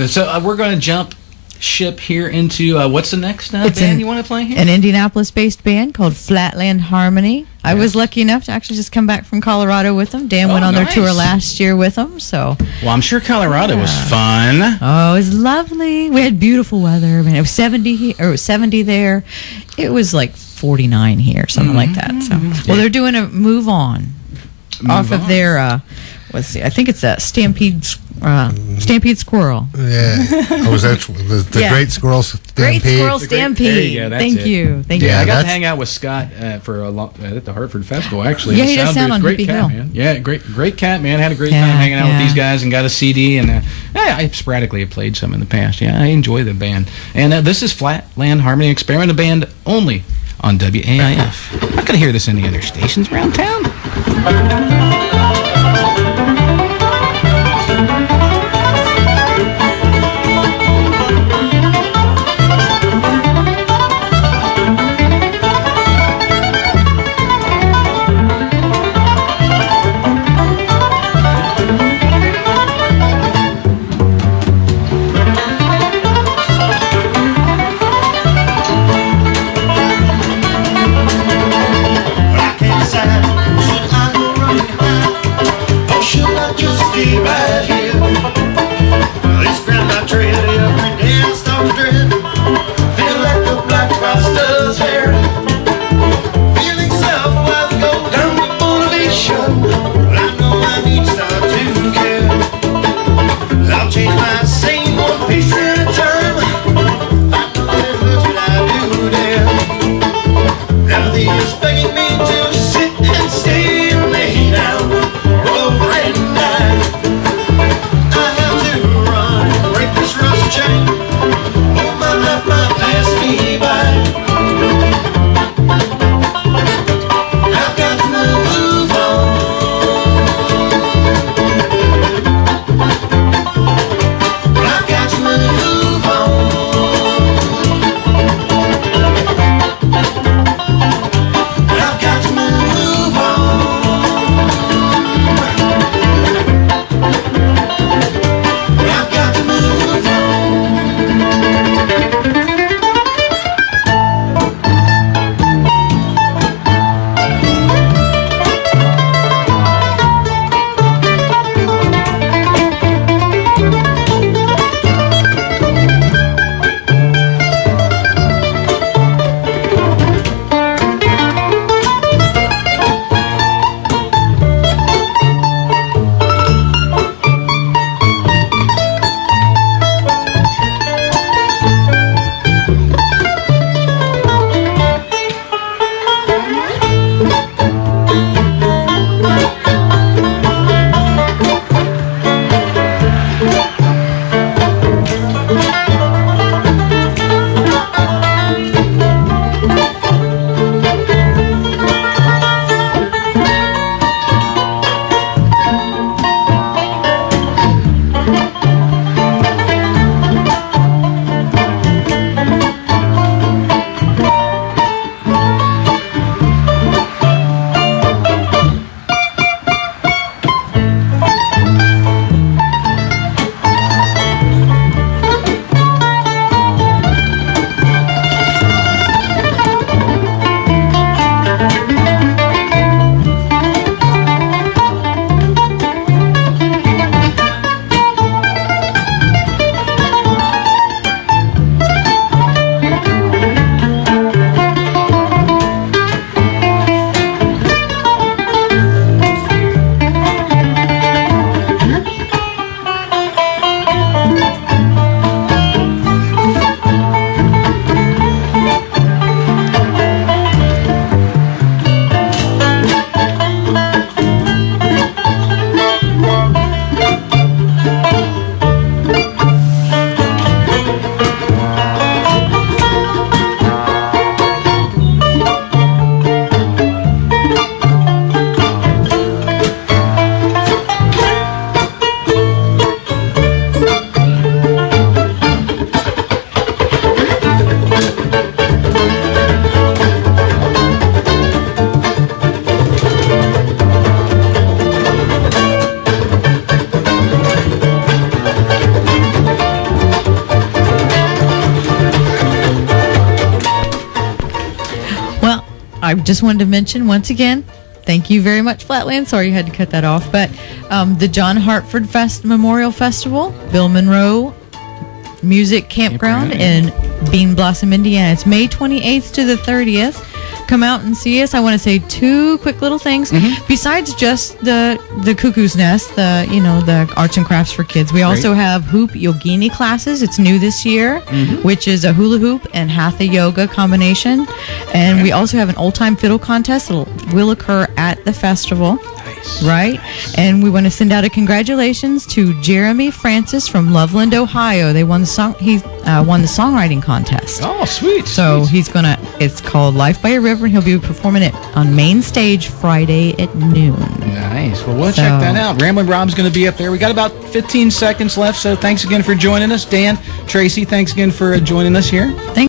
So we're going to jump ship here into what's the next band you want to play here? An Indianapolis-based band called Flatland Harmony. I was lucky enough to actually just come back from Colorado with them. Dan went on their tour last year with them, so. Well, I'm sure Colorado was fun. Oh, it was lovely. We had beautiful weather. I mean, it was 70 there. It was like 49 here, something like that. So, well, they're doing a Move On off of their. Let's see. I think it's a Stampede Squirrel. Yeah. Oh, was that the Great Squirrel Stampede? Great Squirrel Stampede. There you go, that's Thank it. you. Thank you. Yeah, I got to hang out with Scott for a long at the Hartford Festival. Actually, Yeah, The he does sound booth. on Great Hippie cat, Hill. man. Yeah, great cat, man. Had a great time hanging out with these guys and got a CD. And I sporadically have played some in the past. Yeah, I enjoy the band. And this is Flatland Harmony Experiment, a band only on WAIF. I'm not going to hear this in any other stations around town. Should I go running behind? just wanted to mention once again, thank you very much, Flatland. Sorry you had to cut that off. But the John Hartford Memorial Festival, Bill Monroe Music Campground in Bean Blossom, Indiana. It's May 28th to the 30th. Come out and see us. I want to say two quick little things. Besides just the Cuckoo's Nest, the arts and crafts for kids, we also have hoop yogini classes. It's new this year, which is a hula hoop and hatha yoga combination. And we also have an old time fiddle contest that will occur at the festival. Right? And we want to send out a congratulations to Jeremy Francis from Loveland, Ohio. They won the song. He won the songwriting contest. Oh, sweet. So it's called Life by a River, and he'll be performing it on main stage Friday at noon. Nice. Well, we'll check that out. Ramblin' Rob's going to be up there. We got about 15 seconds left, so thanks again for joining us. Dan, Tracy, thanks again for joining us here. Thanks.